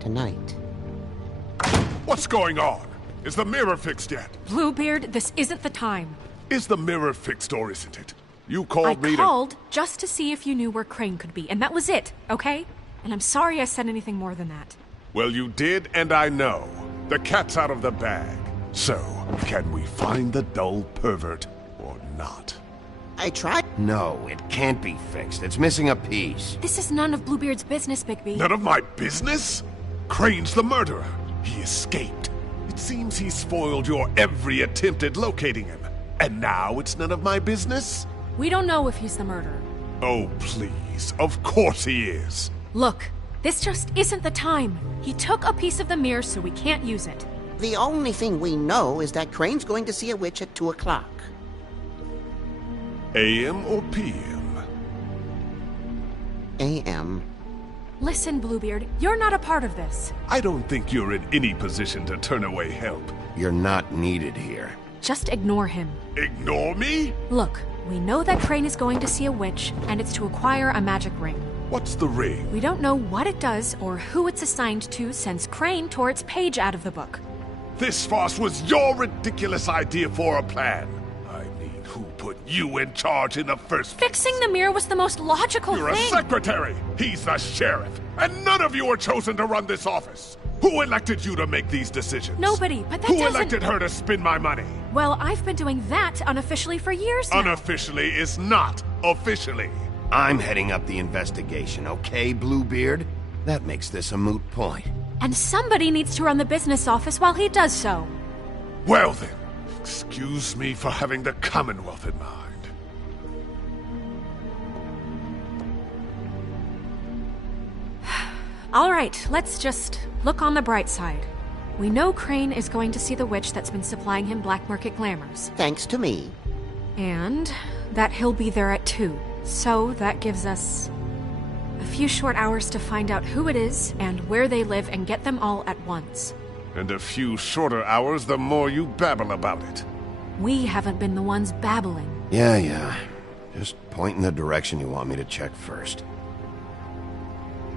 Tonight. What's going on? Is the mirror fixed yet? Bluebeard, this isn't the time. Is the mirror fixed or isn't it? You called me I called just to see if you knew where Crane could be, and that was it, okay? And I'm sorry I said anything more than that. Well, you did, and I know. The cat's out of the bag. So, can we find the dull pervert or not? I tried. No, it can't be fixed. It's missing a piece. This is none of Bluebeard's business, Bigby. None of my business? Crane's the murderer. He escaped. It seems he spoiled your every attempt at locating him. And now it's none of my business? We don't know if he's the murderer. Oh, please. Of course he is. Look, this just isn't the time. He took a piece of the mirror, so we can't use it. The only thing we know is that Crane's going to see a witch at 2 o'clock. AM or PM? AM. Listen, Bluebeard, you're not a part of this. I don't think you're in any position to turn away help. You're not needed here. Just ignore him. Ignore me? Look, we know that Crane is going to see a witch, and it's to acquire a magic ring. What's the ring? We don't know what it does or who it's assigned to since Crane tore its page out of the book. This farce was your ridiculous idea for a plan. I mean, who put you in charge in the first place? Fixing the mirror was the most logical You're thing. a secretary! He's the sheriff! And none of you are chosen to run this office! Who elected you to make these decisions? Nobody, but that Who doesn't... elected her to spend my money? Well, I've been doing that unofficially for years now. Unofficially is not officially. I'm heading up the investigation, okay, Bluebeard? That makes this a moot point. And somebody needs to run the business office while he does so. Well then, excuse me for having the Commonwealth in mind. All right, let's just look on the bright side. We know Crane is going to see the witch that's been supplying him black market glamours. Thanks to me. And that he'll be there at 2. So that gives us a few short hours to find out who it is and where they live and get them all at once. And a few shorter hours the more you babble about it. We haven't been the ones babbling. Yeah. Just point in the direction you want me to check first.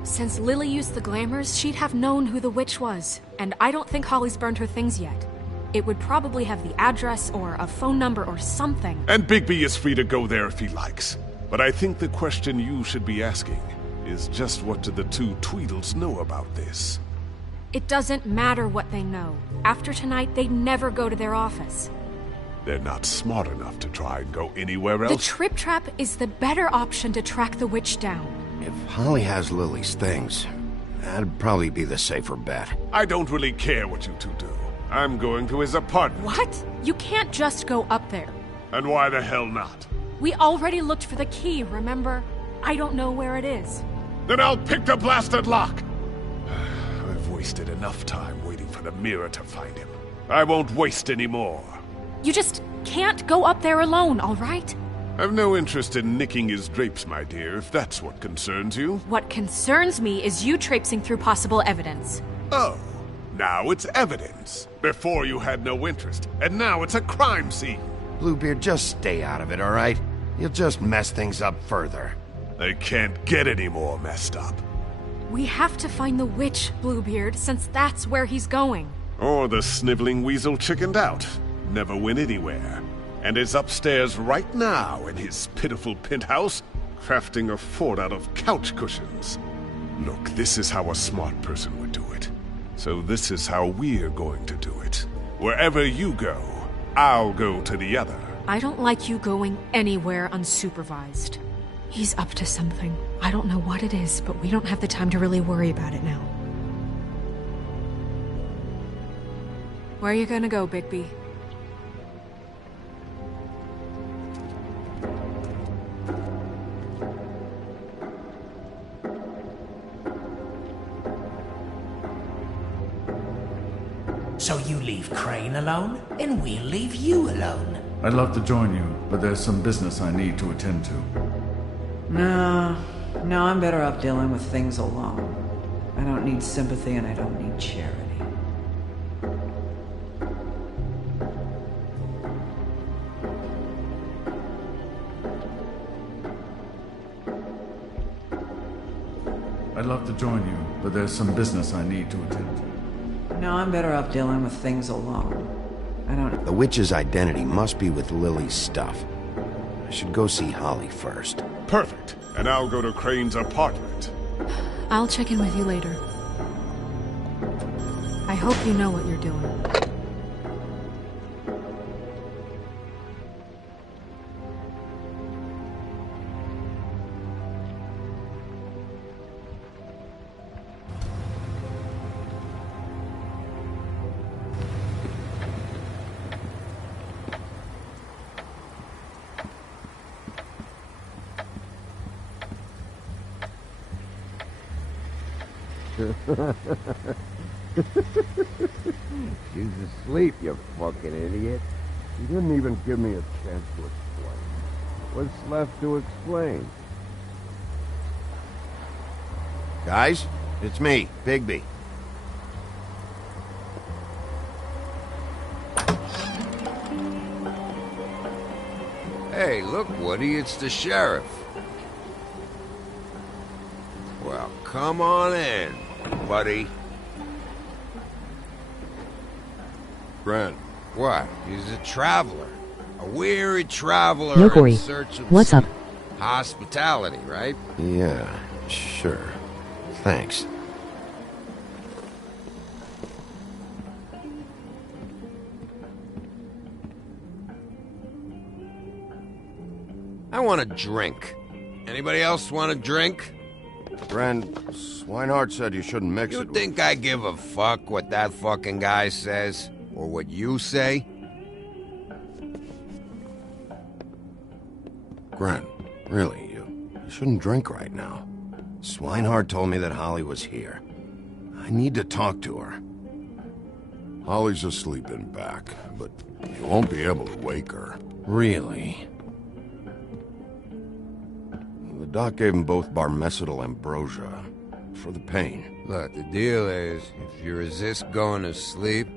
Since Lily used the glamours, she'd have known who the witch was. And I don't think Holly's burned her things yet. It would probably have the address or a phone number or something. And Bigby is free to go there if he likes. But I think the question you should be asking is just what do the two Tweedles know about this? It doesn't matter what they know. After tonight, they'd never go to their office. They're not smart enough to try and go anywhere else. The Trip Trap is the better option to track the witch down. If Holly has Lily's things, that'd probably be the safer bet. I don't really care what you two do. I'm going to his apartment. What? You can't just go up there. And why the hell not? We already looked for the key, remember? I don't know where it is. Then I'll pick the blasted lock! I've wasted enough time waiting for the mirror to find him. I won't waste any more. You just can't go up there alone, all right? I've no interest in nicking his drapes, my dear, if that's what concerns you. What concerns me is you traipsing through possible evidence. Oh, now it's evidence. Before you had no interest, and now it's a crime scene. Bluebeard, just stay out of it, all right? You'll just mess things up further. They can't get any more messed up. We have to find the witch, Bluebeard, since that's where he's going. Or the sniveling weasel chickened out. Never went anywhere. And is upstairs right now in his pitiful penthouse, crafting a fort out of couch cushions. Look, this is how a smart person would do it. So this is how we're going to do it. Wherever you go, I'll go to the other. I don't like you going anywhere unsupervised. He's up to something. I don't know what it is, but we don't have the time to really worry about it now. Where are you gonna go, Bigby? So you leave Crane alone, and we'll leave you alone. I'd love to join you, but there's some business I need to attend to. No, I'm better off dealing with things alone. I don't need sympathy and I don't need charity. I'd love to join you, but there's some business I need to attend to. No, I'm better off dealing with things alone. I don't... The witch's identity must be with Lily's stuff. I should go see Holly first. Perfect. And I'll go to Crane's apartment. I'll check in with you later. I hope you know what you're doing. She's asleep, you fucking idiot. You didn't even give me a chance to explain. What's left to explain? Guys, it's me, Bigby. Hey, look, Woody, it's the sheriff. Well, come on in, buddy. Grant. What? He's a traveler. A weary traveler No, Corey. in search of What's up? hospitality, right? Yeah, sure. Thanks. I want a drink. Anybody else want a drink? Friend, Swinehart said you shouldn't mix You it think I give a fuck what that fucking guy says? Or what you say? Grant, really, you shouldn't drink right now. Swinehart told me that Holly was here. I need to talk to her. Holly's asleep in back, but you won't be able to wake her. Really? The doc gave them both Barmecidal ambrosia for the pain. Look, the deal is, if you resist going to sleep,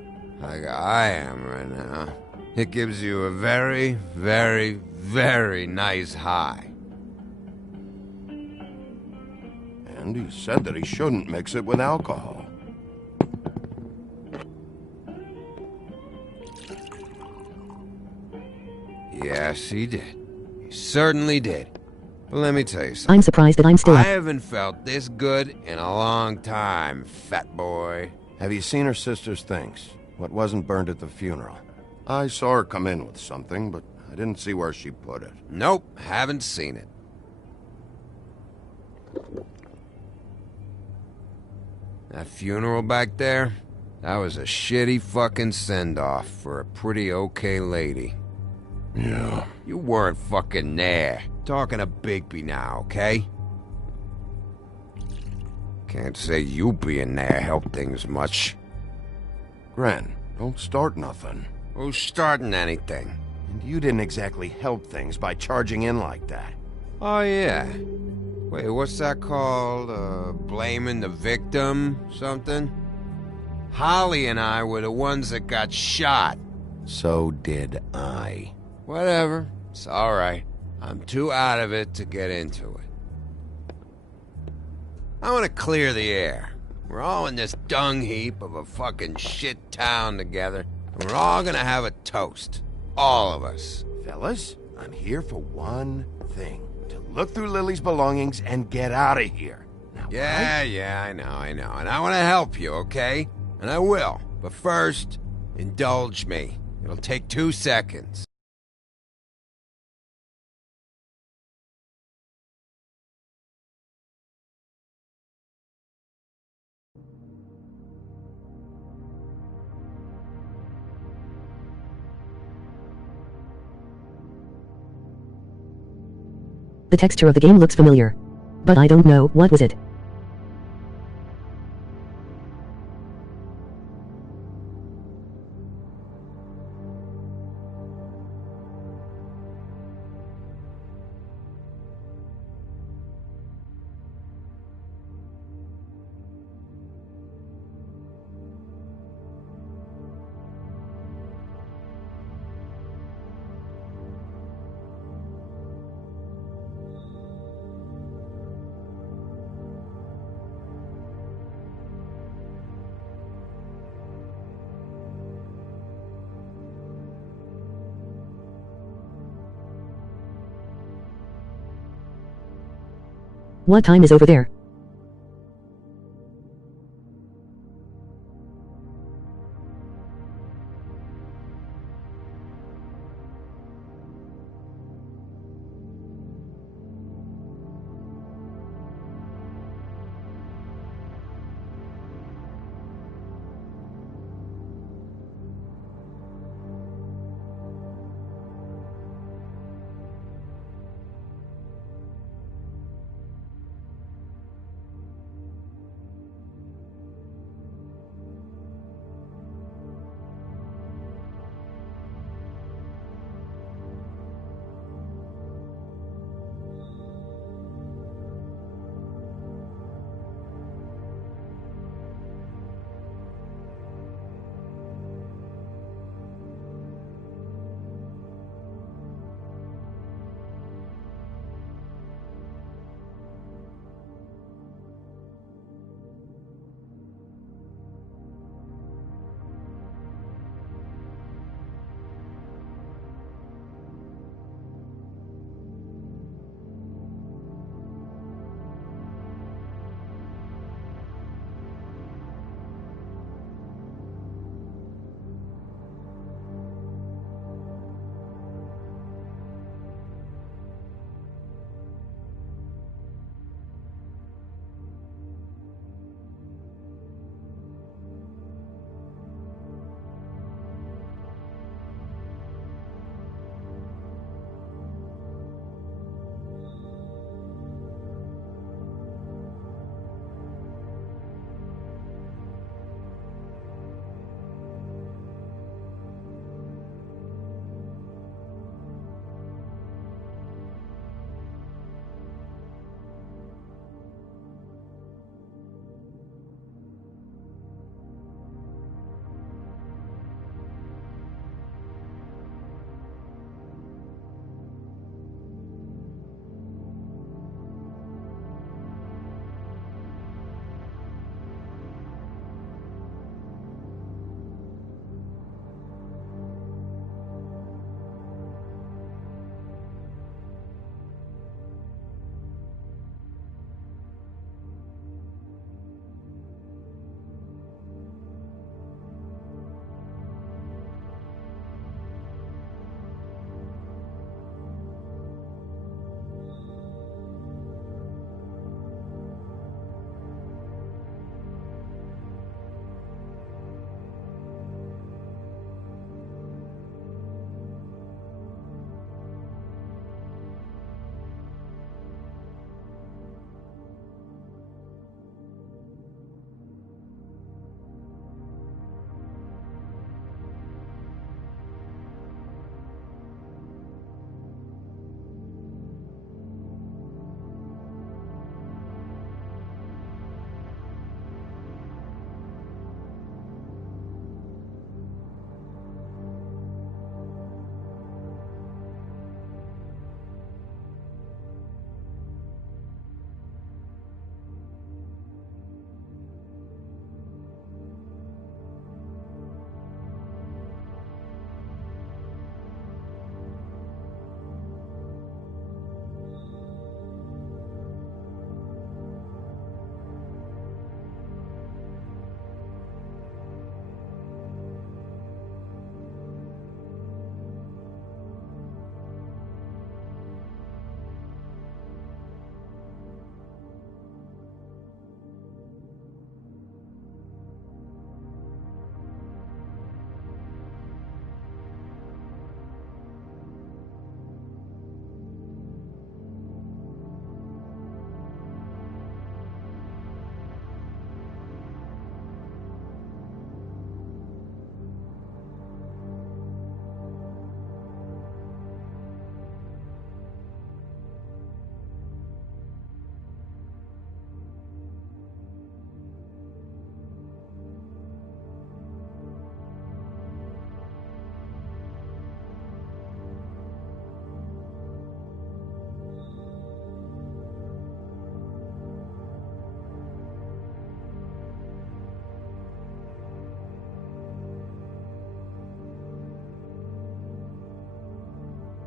like I am right now, it gives you a very, very, very nice high. And he said that he shouldn't mix it with alcohol. Yes, he did. He certainly did. But let me tell you something. I'm surprised that I'm still I up. haven't felt this good in a long time, fat boy. Have you seen her sister's things? What wasn't burned at the funeral? I saw her come in with something, but I didn't see where she put it. Nope, haven't seen it. That funeral back there, that was a shitty fucking send-off for a pretty okay lady. Yeah. You weren't fucking there. Talking to Bigby now, okay? Can't say you being there helped things much. Gren, don't start nothing. Who's starting anything? And you didn't exactly help things by charging in like that. Oh, yeah. Wait, what's that called? Blaming the victim? Something? Holly and I were the ones that got shot. So did I. Whatever. It's alright. I'm too out of it to get into it. I want to clear the air. We're all in this dung heap of a fucking shit town together, and we're all gonna have a toast. All of us. Fellas, I'm here for one thing. To look through Lily's belongings and get out of here. Now, Yeah, I know. And I want to help you, okay? And I will. But first, indulge me. It'll take 2 seconds. The texture of the game looks familiar. But I don't know, what was it? What time is over there?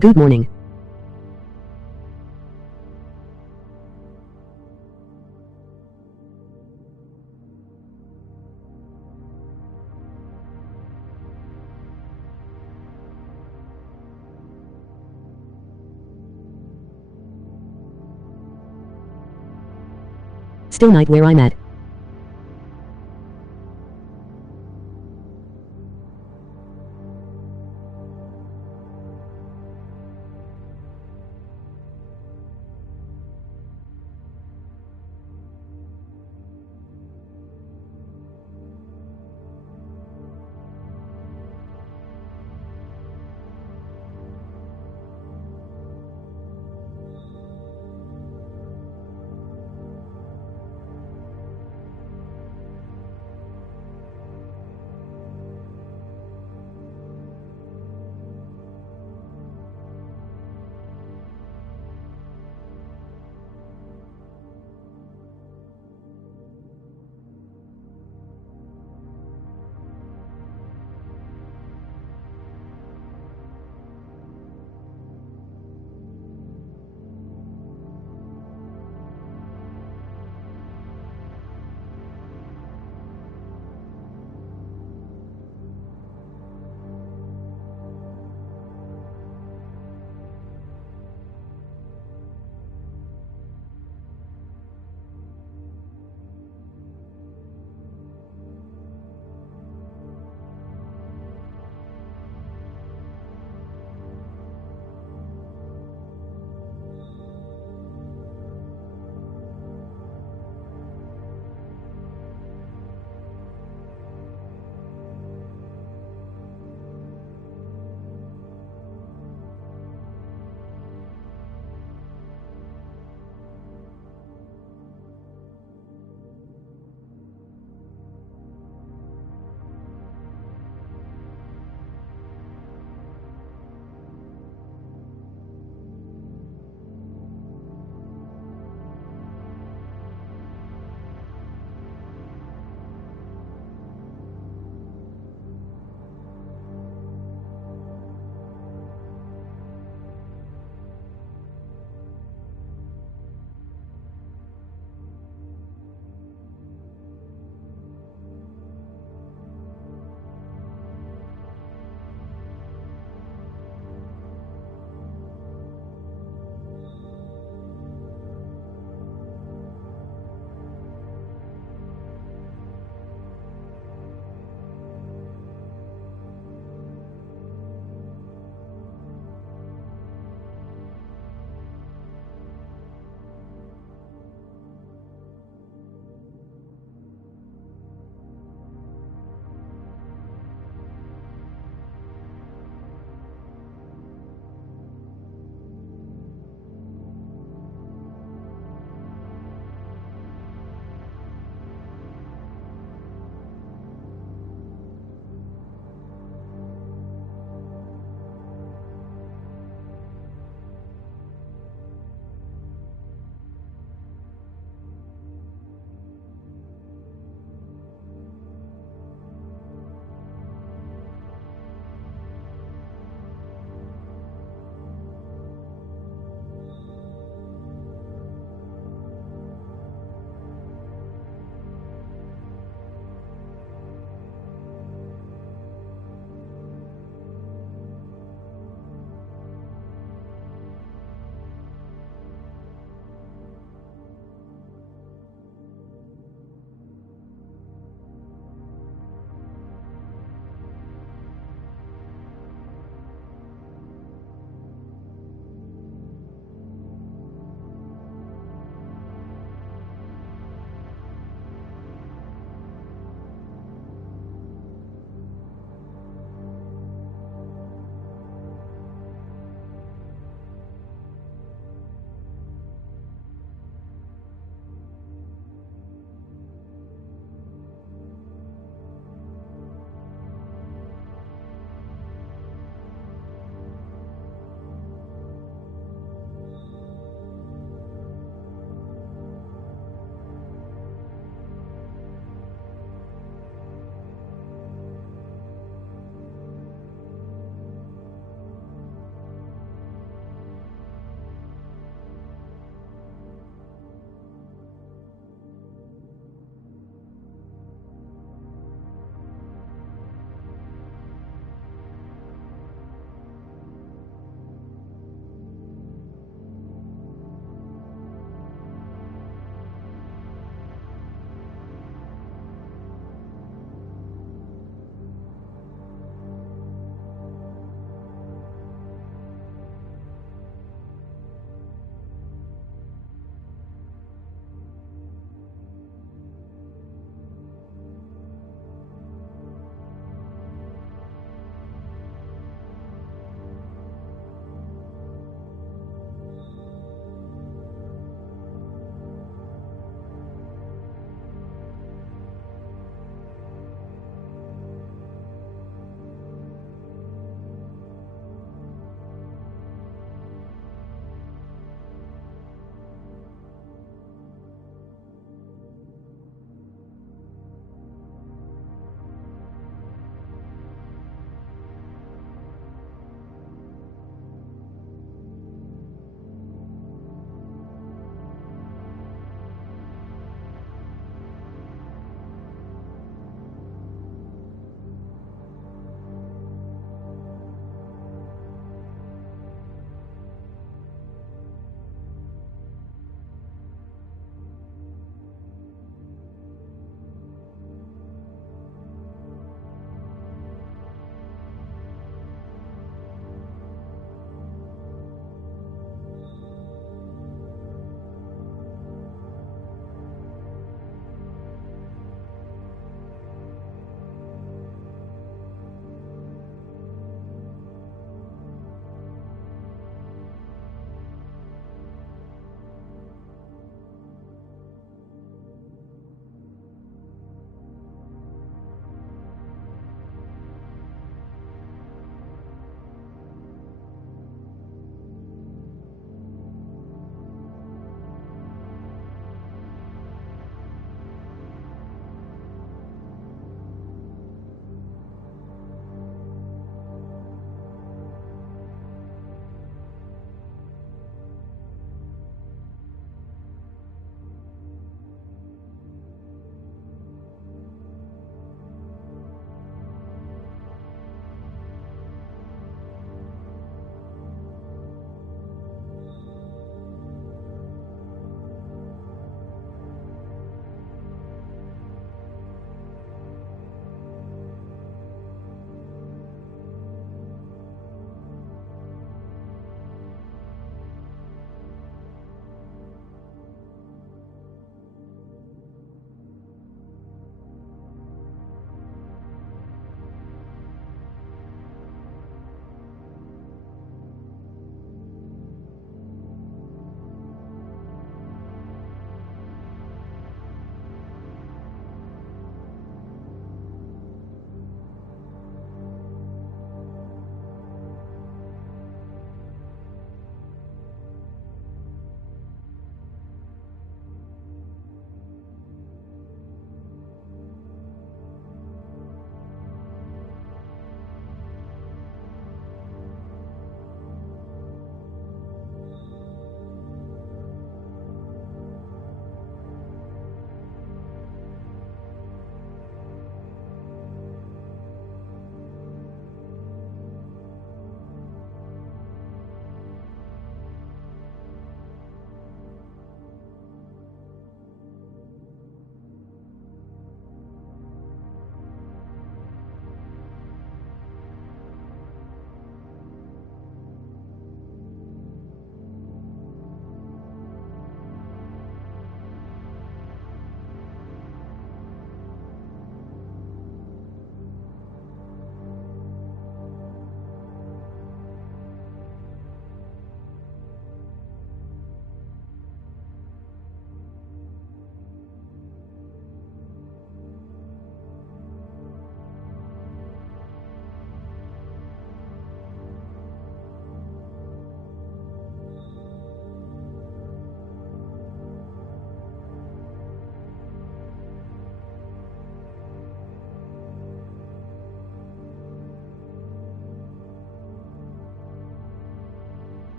Good morning. Still night where I'm at.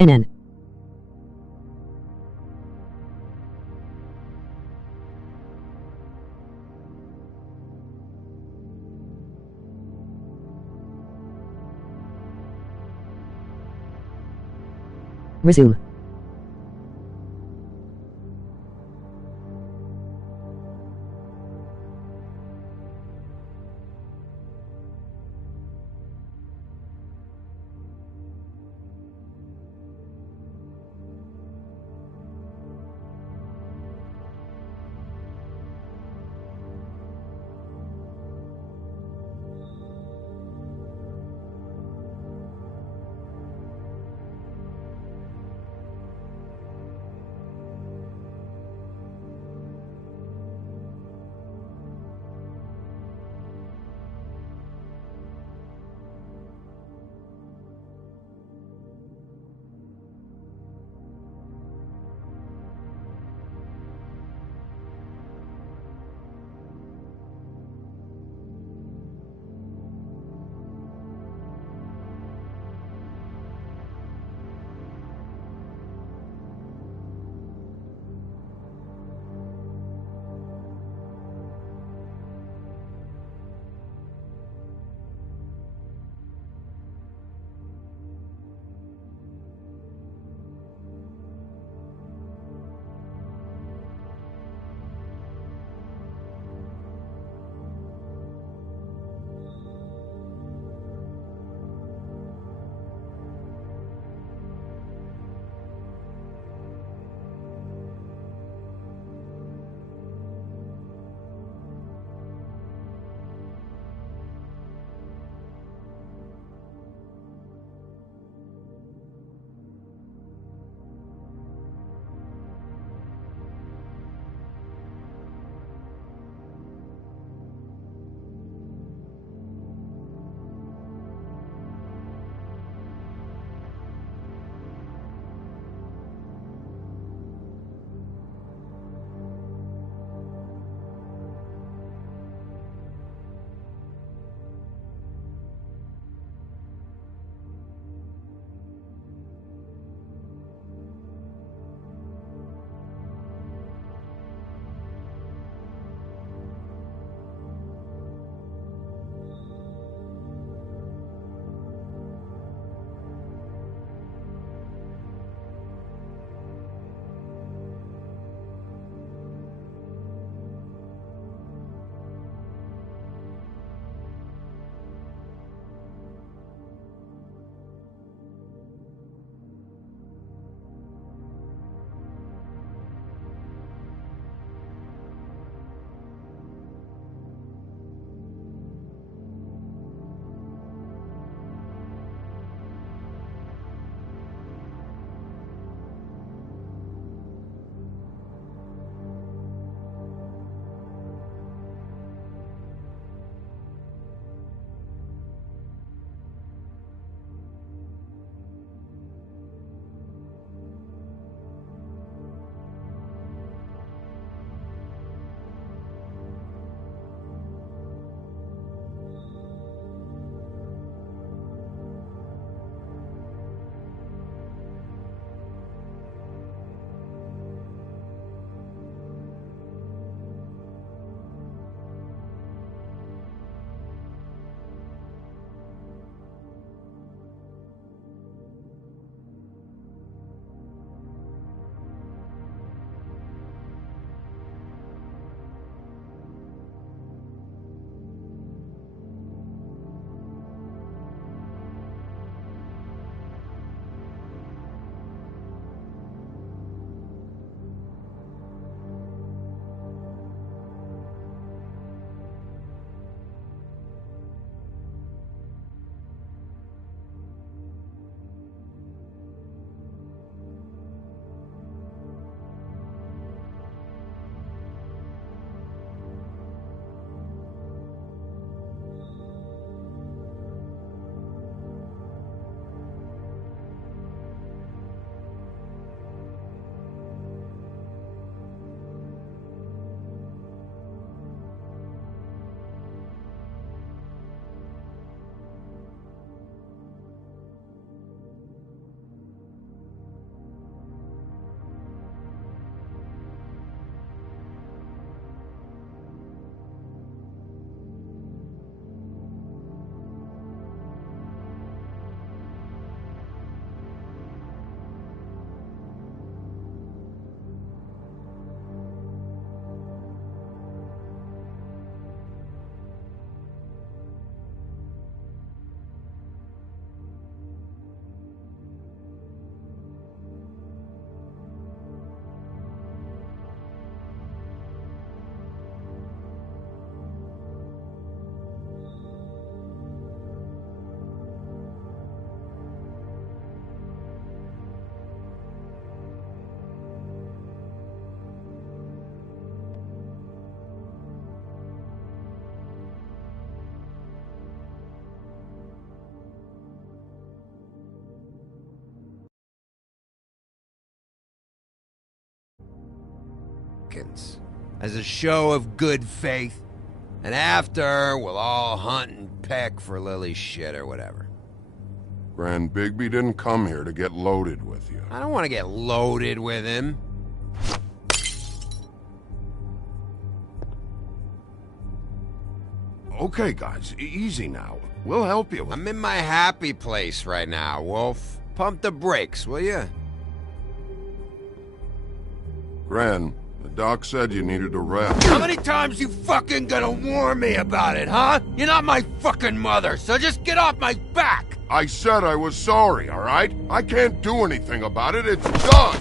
NN. Resume. seconds, as a show of good faith, and after, we'll all hunt and peck for Lily's shit or whatever. Grand Bigby didn't come here to get loaded with you. I don't want to get loaded with him. Okay, guys, easy now. We'll help you. I'm in my happy place right now, Wolf. Pump the brakes, will you? Gran, the doc said you needed a rest. How many times you fucking gonna warn me about it, huh? You're not my fucking mother, so just get off my back! I said I was sorry, all right? I can't do anything about it. It's done!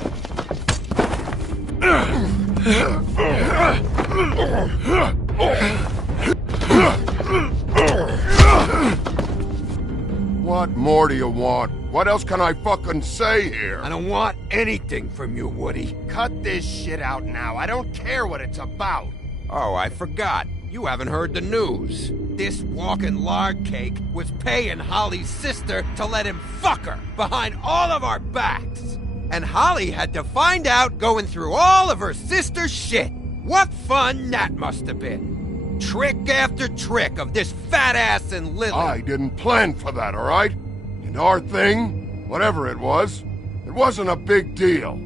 What more do you want? What else can I fucking say here? I don't want anything from you, Woody. Cut this shit out now. I don't care what it's about. Oh, I forgot. You haven't heard the news. This walking lard cake was paying Holly's sister to let him fuck her behind all of our backs. And Holly had to find out going through all of her sister's shit. What fun that must have been. Trick after trick of this fat ass and Lily. I didn't plan for that, all right? And our thing, whatever it wasn't a big deal.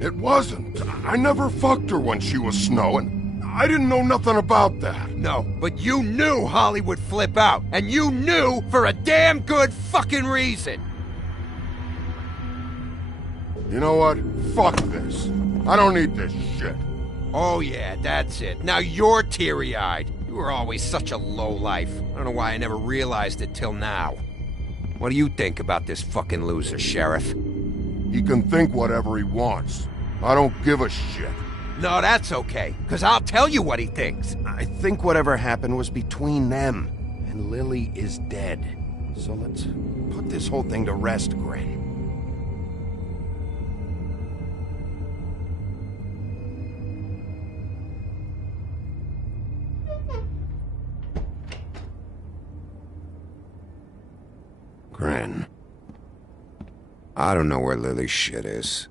It wasn't. I never fucked her when she was snowing. I didn't know nothing about that. No, but you knew Holly would flip out. And you knew for a damn good fucking reason. You know what? Fuck this. I don't need this shit. Oh yeah, that's it. Now you're teary-eyed. You were always such a lowlife. I don't know why I never realized it till now. What do you think about this fucking loser, Sheriff? He can think whatever he wants. I don't give a shit. No, that's okay, because I'll tell you what he thinks. I think whatever happened was between them, and Lily is dead. So let's put this whole thing to rest, Gray. Gran. I don't know where Lily's shit is.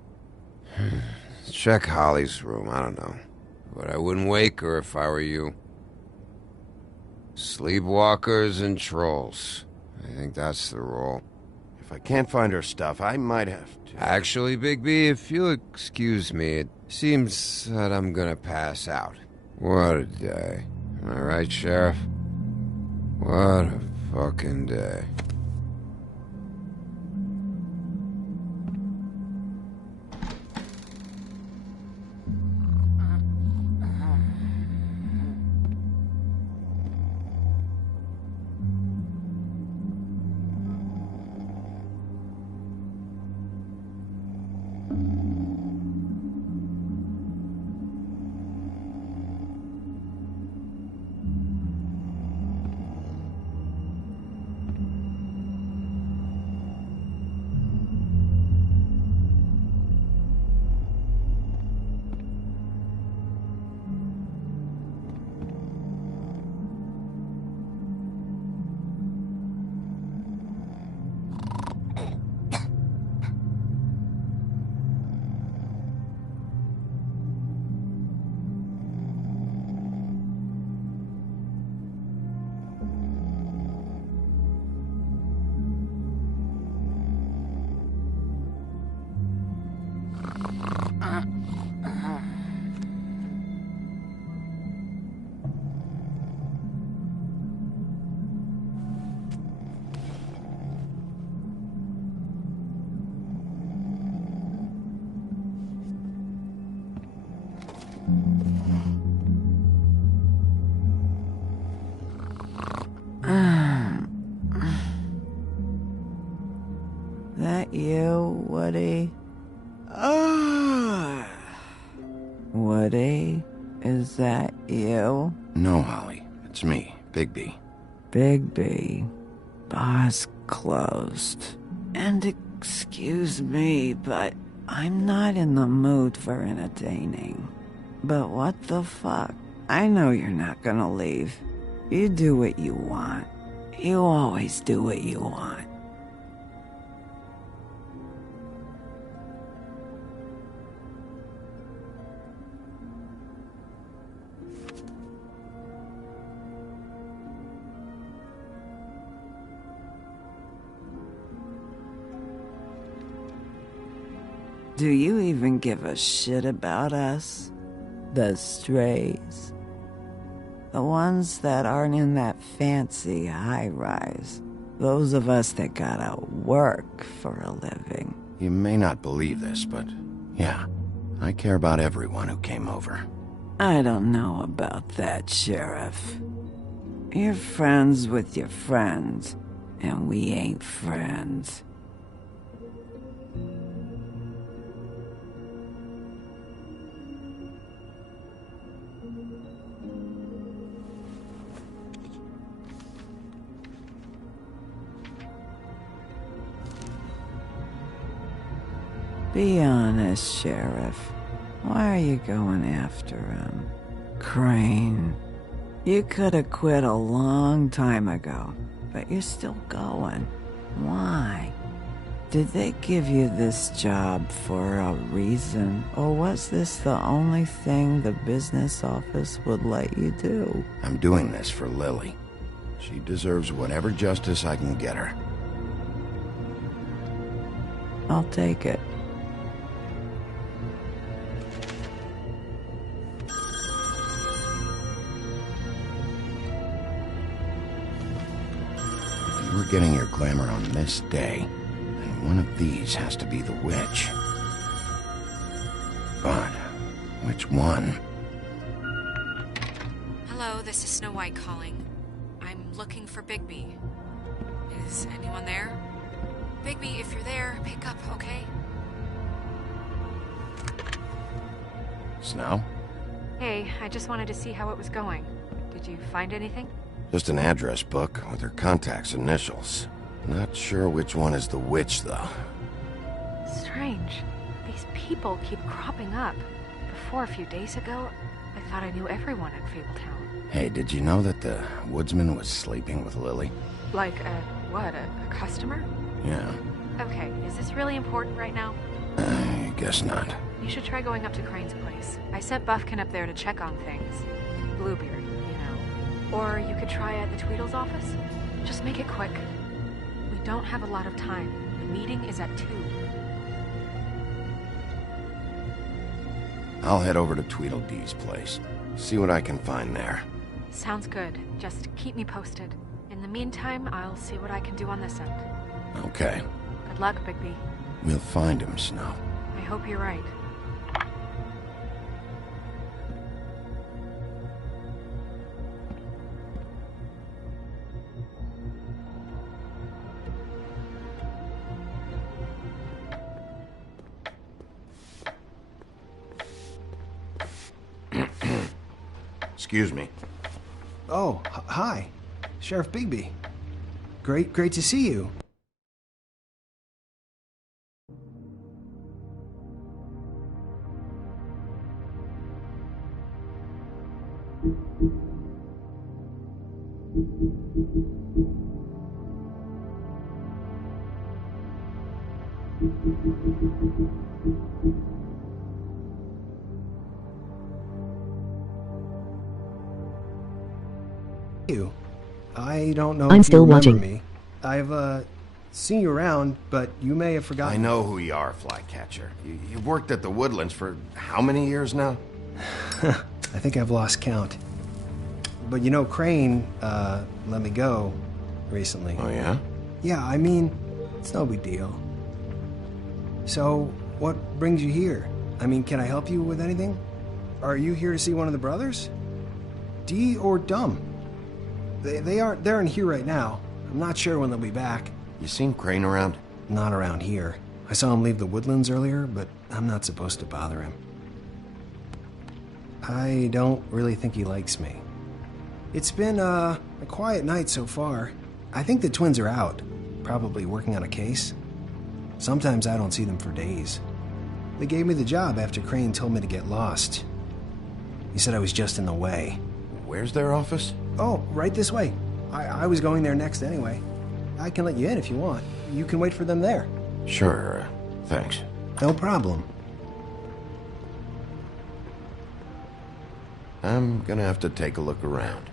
Check Holly's room, I don't know. But I wouldn't wake her if I were you. Sleepwalkers and trolls. I think that's the rule. If I can't find her stuff, I might have to... Actually, Bigby, if you'll excuse me, it seems that I'm gonna pass out. What a day. Am I right, Sheriff? What a fucking day. That you, Woody? Woody? Is that you? No, Holly. It's me, Bigby. Bigby. Bar's closed. And excuse me, but I'm not in the mood for entertaining. But what the fuck? I know you're not gonna leave. You do what you want. You always do what you want. Do you even give a shit about us? The strays? The ones that aren't in that fancy high-rise. Those of us that gotta work for a living. You may not believe this, but yeah, I care about everyone who came over. I don't know about that, Sheriff. You're friends with your friends, and we ain't friends. Be honest, Sheriff. Why are you going after him? Crane. You could have quit a long time ago, but you're still going. Why? Did they give you this job for a reason, or was this the only thing the business office would let you do? I'm doing this for Lily. She deserves whatever justice I can get her. I'll take it. If you were getting your glamour on this day, then one of these has to be the witch. But which one? Hello, this is Snow White calling. I'm looking for Bigby. Is anyone there? Bigby, if you're there, pick up, okay? Snow? Hey, I just wanted to see how it was going. Did you find anything? Just an address book with her contact's initials. Not sure which one is the witch, though. Strange. These people keep cropping up. Before, a few days ago, I thought I knew everyone in Fabletown. Hey, did you know that the woodsman was sleeping with Lily? Like a customer? Yeah. Okay, is this really important right now? I guess not. You should try going up to Crane's place. I sent Buffkin up there to check on things. Bluebeard, you know. Or you could try at the Tweedle's office. Just make it quick. We don't have a lot of time. The meeting is at 2. I'll head over to Tweedledee's place. See what I can find there. Sounds good. Just keep me posted. In the meantime, I'll see what I can do on this end. Okay. Good luck, Bigby. We'll find him, Snow. I hope you're right. Excuse me. Oh, hi. Sheriff Bigby. Great to see you. I don't know I'm if still you remember watching. me. I've seen you around, but you may have forgotten. I know who you are, Flycatcher. You've worked at the Woodlands for how many years now? I think I've lost count. But you know, Crane let me go recently. Oh, yeah? Yeah, I mean, it's no big deal. So, what brings you here? I mean, can I help you with anything? Are you here to see one of the brothers? Dee or Dumb? They're in here right now. I'm not sure when they'll be back. You seen Crane around? Not around here. I saw him leave the Woodlands earlier, but I'm not supposed to bother him. I don't really think he likes me. It's been a quiet night so far. I think the twins are out, probably working on a case. Sometimes I don't see them for days. They gave me the job after Crane told me to get lost. He said I was just in the way. Where's their office? Oh, right this way. I was going there next anyway. I can let you in if you want. You can wait for them there. Sure, thanks. No problem. I'm gonna have to take a look around.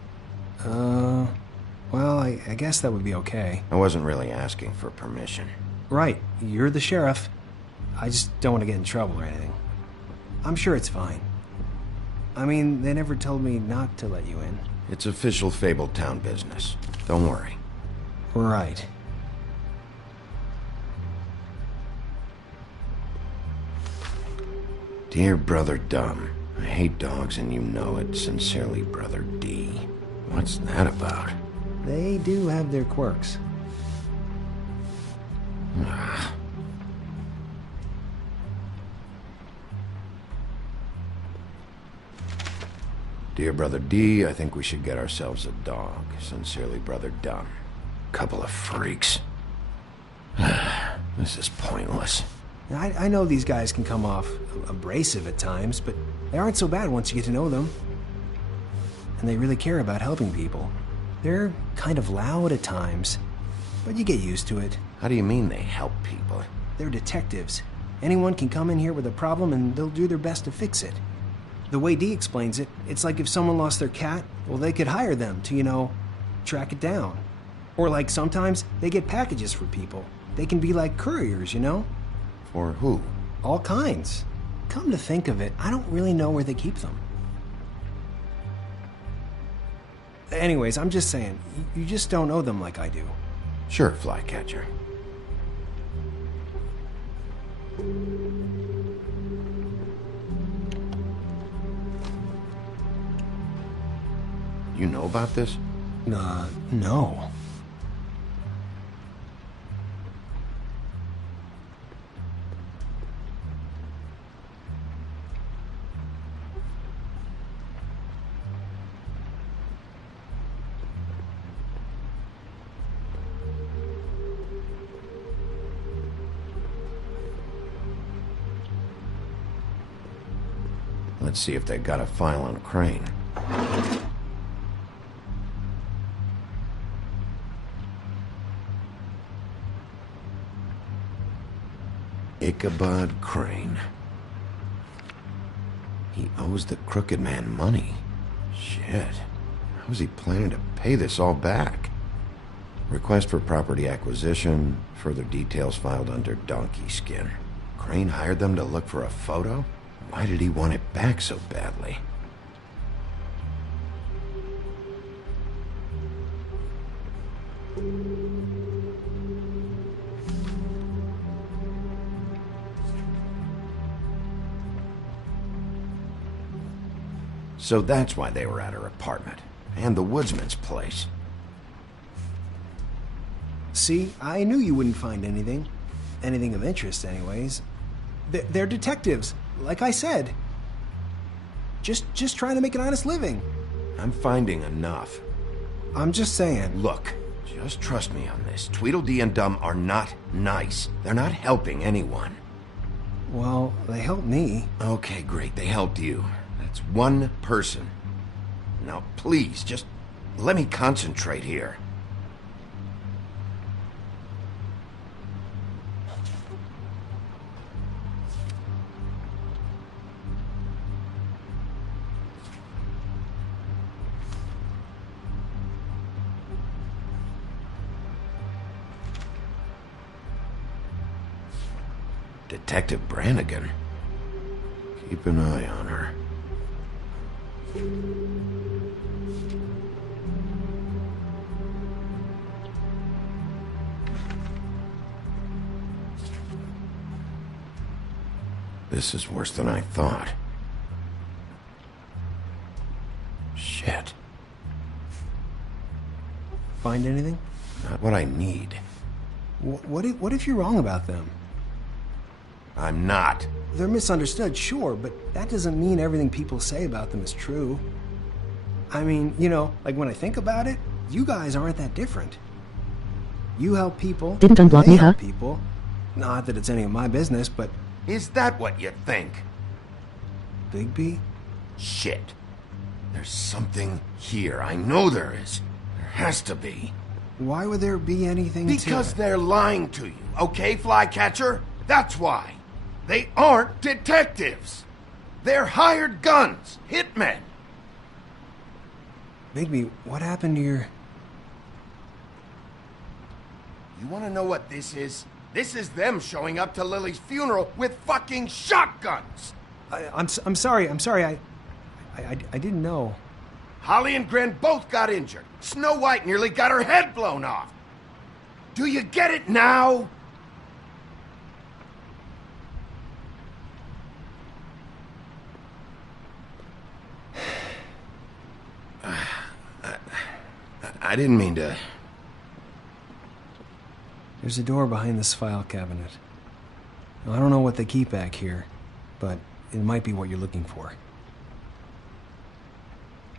Well, I guess that would be okay. I wasn't really asking for permission. Right, you're the sheriff. I just don't want to get in trouble or anything. I'm sure it's fine. I mean, they never told me not to let you in. It's official Fabletown business. Don't worry. Right. Dear Brother Dumb, I hate dogs and you know it. Sincerely, Brother D. What's that about? They do have their quirks. Ah. Dear Brother D, I think we should get ourselves a dog. Sincerely, Brother Dumb. Couple of freaks. This is pointless. I know these guys can come off abrasive at times, but they aren't so bad once you get to know them. And they really care about helping people. They're kind of loud at times, but you get used to it. How do you mean they help people? They're detectives. Anyone can come in here with a problem and they'll do their best to fix it. The way Dee explains it, it's like if someone lost their cat, well, they could hire them to, track it down. Or like sometimes they get packages for people. They can be like couriers, For who? All kinds. Come to think of it, I don't really know where they keep them. Anyways, I'm just saying, you just don't know them like I do. Sure, Flycatcher. You know about this? No. Let's see if they got a file on Crane. Ichabod Crane. He owes the Crooked Man money. Shit. How is he planning to pay this all back? Request for property acquisition. Further details filed under Donkey Skin. Crane hired them to look for a photo? Why did he want it back so badly? So that's why they were at her apartment. And the woodsman's place. See, I knew you wouldn't find anything. Anything of interest, anyways. They're detectives, like I said. Just trying to make an honest living. I'm finding enough. I'm just saying. Look, just trust me on this. Tweedledee and Dumb are not nice. They're not helping anyone. Well, they helped me. Okay, great. They helped you. That's one person. Now, please, just let me concentrate here. Detective Brannigan. Keep an eye on her. This is worse than I thought. Shit. Find anything? Not what I need. What if you're wrong about them? I'm not. They're misunderstood, sure, but that doesn't mean everything people say about them is true. I mean, like when I think about it, you guys aren't that different. You help people. Didn't unblock me, huh? People. Not that it's any of my business, but... Is that what you think? Bigby? Shit. There's something here. I know there is. There has to be. Why would there be anything Because they're lying to you, okay, Flycatcher? That's why. They aren't detectives. They're hired guns, hitmen. Bigby, what happened to your... You want to know what this is? This is them showing up to Lily's funeral with fucking shotguns! I'm sorry. I didn't know. Holly and Gren both got injured. Snow White nearly got her head blown off. Do you get it now? I didn't mean to... There's a door behind this file cabinet. Now, I don't know what they keep back here, but it might be what you're looking for.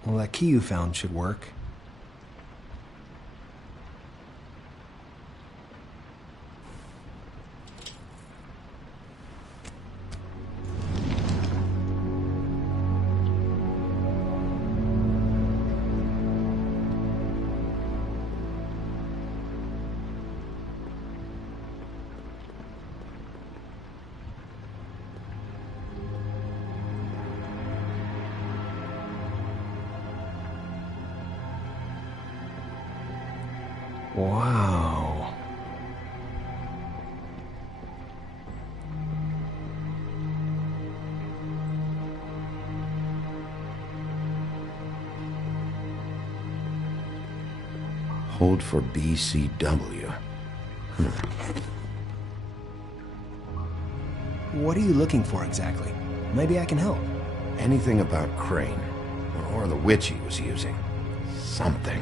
Well, that key you found should work. Wow. Hold for BCW. What are you looking for exactly? Maybe I can help. Anything about Crane, or the witch he was using. Something.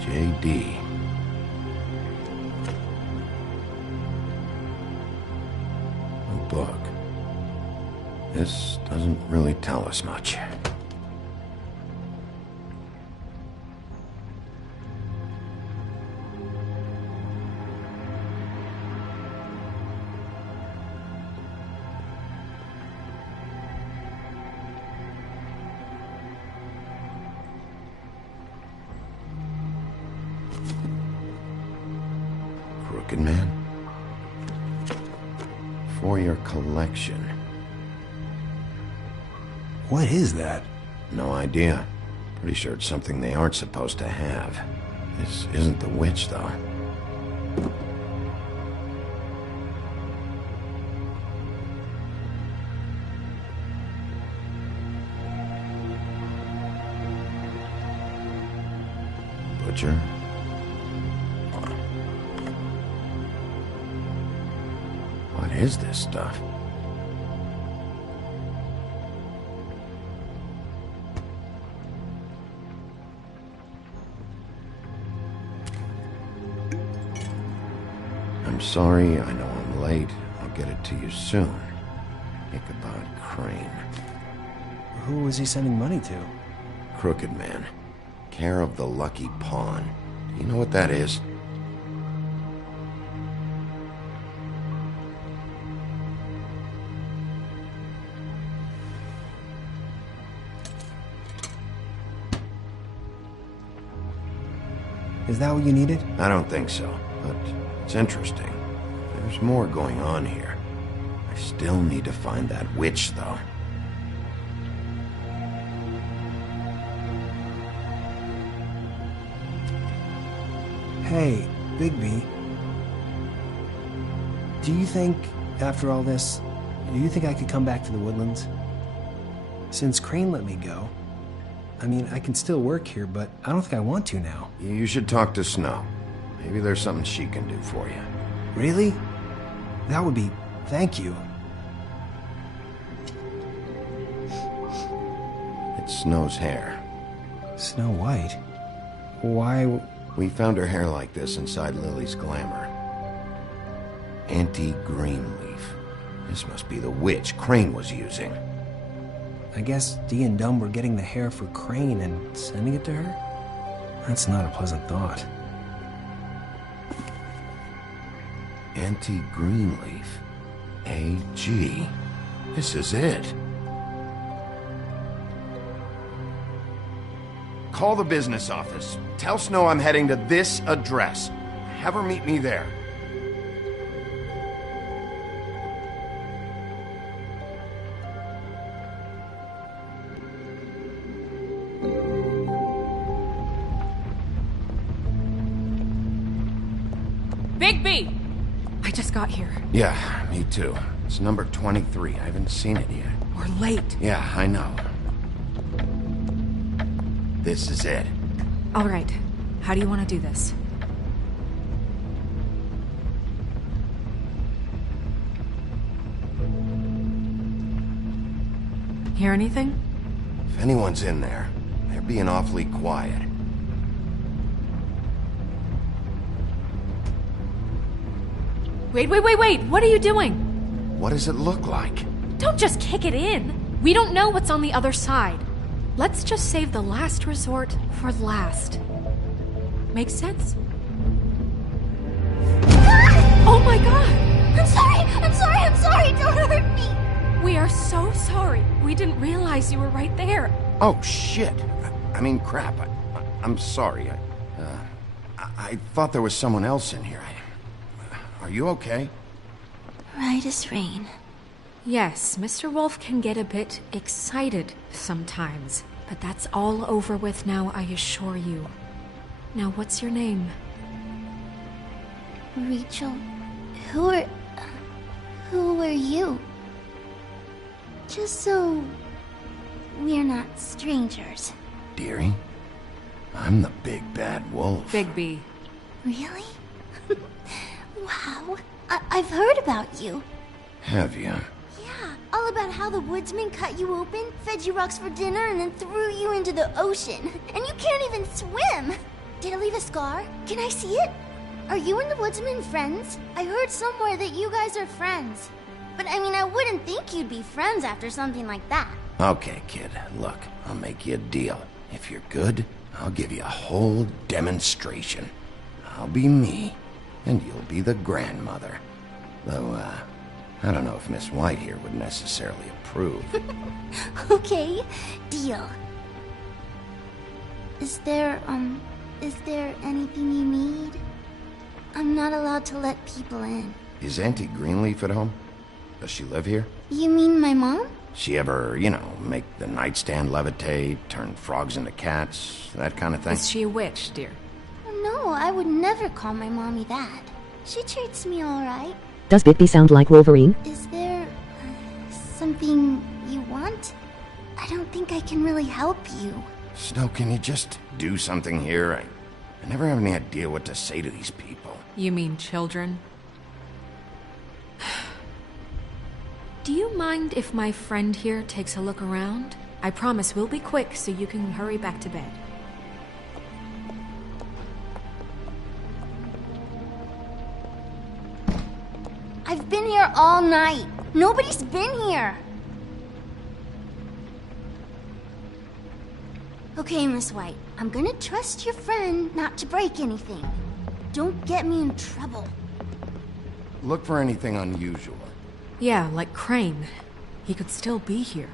JD. A book. This doesn't really tell us much. Crooked Man? For your collection. What is that? No idea. Pretty sure it's something they aren't supposed to have. This isn't the witch, though. Butcher? What is this stuff? I'm sorry, I know I'm late. I'll get it to you soon. Ichabod Crane. Who was he sending money to? Crooked Man. Care of the Lucky Pawn. Do you know what that is? Is that what you needed? I don't think so, but it's interesting. There's more going on here. I still need to find that witch, though. Hey, Bigby. Do you think, after all this, do you think I could come back to the Woodlands? Since Crane let me go, I mean, I can still work here, but I don't think I want to now. You should talk to Snow. Maybe there's something she can do for you. Really? That would be... thank you. It's Snow's hair. Snow White? Why... We found her hair like this inside Lily's glamour. Anti-Greenleaf. This must be the witch Crane was using. I guess Dee and Dumb were getting the hair for Crane and sending it to her? That's not a pleasant thought. Anti-Greenleaf. AG. This is it. Call the business office. Tell Snow I'm heading to this address. Have her meet me there. Bigby! I just got here. Yeah, me too. It's number 23. I haven't seen it yet. We're late. Yeah, I know. This is it. All right. How do you want to do this? Hear anything? If anyone's in there, they're being awfully quiet. Wait! What are you doing? What does it look like? Don't just kick it in. We don't know what's on the other side. Let's just save the last resort for last. Makes sense? Oh my god! I'm sorry, don't hurt me! We are so sorry. We didn't realize you were right there. Oh, shit. I mean, crap. I'm sorry. I thought there was someone else in here. Are you okay? Right as rain. Yes, Mr. Wolf can get a bit excited sometimes, but that's all over with now, I assure you. Now, what's your name? Rachel. Who are you? Just so we're not strangers. Dearie, I'm the big bad wolf. Bigby. Really? Wow. I've heard about you. Have you? Yeah, all about how the woodsman cut you open, fed you rocks for dinner, and then threw you into the ocean. And you can't even swim! Did it leave a scar? Can I see it? Are you and the woodsman friends? I heard somewhere that you guys are friends. But I mean, I wouldn't think you'd be friends after something like that. Okay, kid. Look, I'll make you a deal. If you're good, I'll give you a whole demonstration. I'll be me, and you'll be the grandmother. Though, I don't know if Miss White here would necessarily approve. Okay, deal. Is there anything you need? I'm not allowed to let people in. Is Auntie Greenleaf at home? Does she live here? You mean my mom? She ever, make the nightstand levitate, turn frogs into cats, that kind of thing? Is she a witch, dear? No, I would never call my mommy that. She treats me all right. Does Bigby sound like Wolverine? Is there something you want? I don't think I can really help you. Snow, can you just do something here? I never have any idea what to say to these people. You mean children? Do you mind if my friend here takes a look around? I promise we'll be quick so you can hurry back to bed. I've been here all night. Nobody's been here. Okay, Miss White. I'm gonna trust your friend not to break anything. Don't get me in trouble. Look for anything unusual. Yeah, like Crane. He could still be here.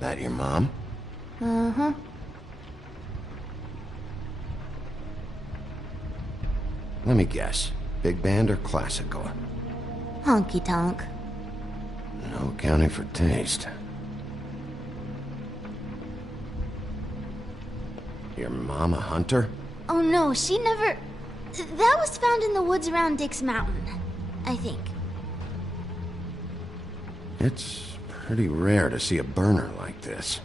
That your mom? Uh-huh. Let me guess. Big band or classical? Honky tonk. No accounting for taste. Your mom a hunter? Oh no, she never... That was found in the woods around Dick's Mountain, I think. It's pretty rare to see a burner like this.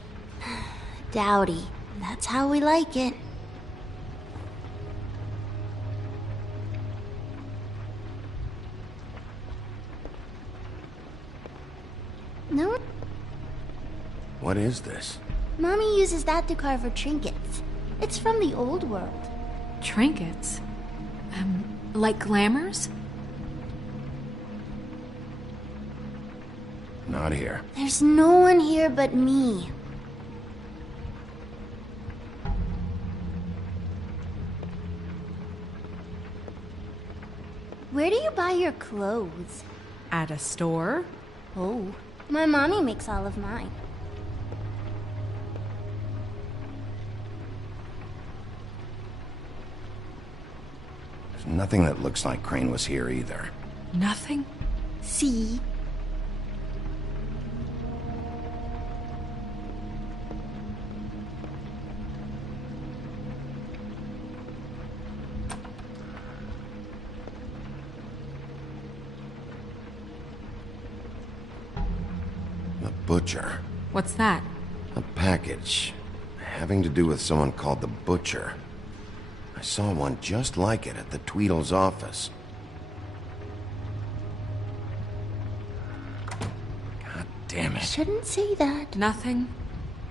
Dowdy. That's how we like it. No. What is this? Mommy uses that to carve her trinkets. It's from the old world. Trinkets? Like glamours? Not here. There's no one here but me. Where do you buy your clothes? At a store? Oh, my mommy makes all of mine. There's nothing that looks like Crane was here either. Nothing? See? Butcher. What's that? A package having to do with someone called the Butcher. I saw one just like it at the Tweedle's office. God damn it. Shouldn't say that. Nothing.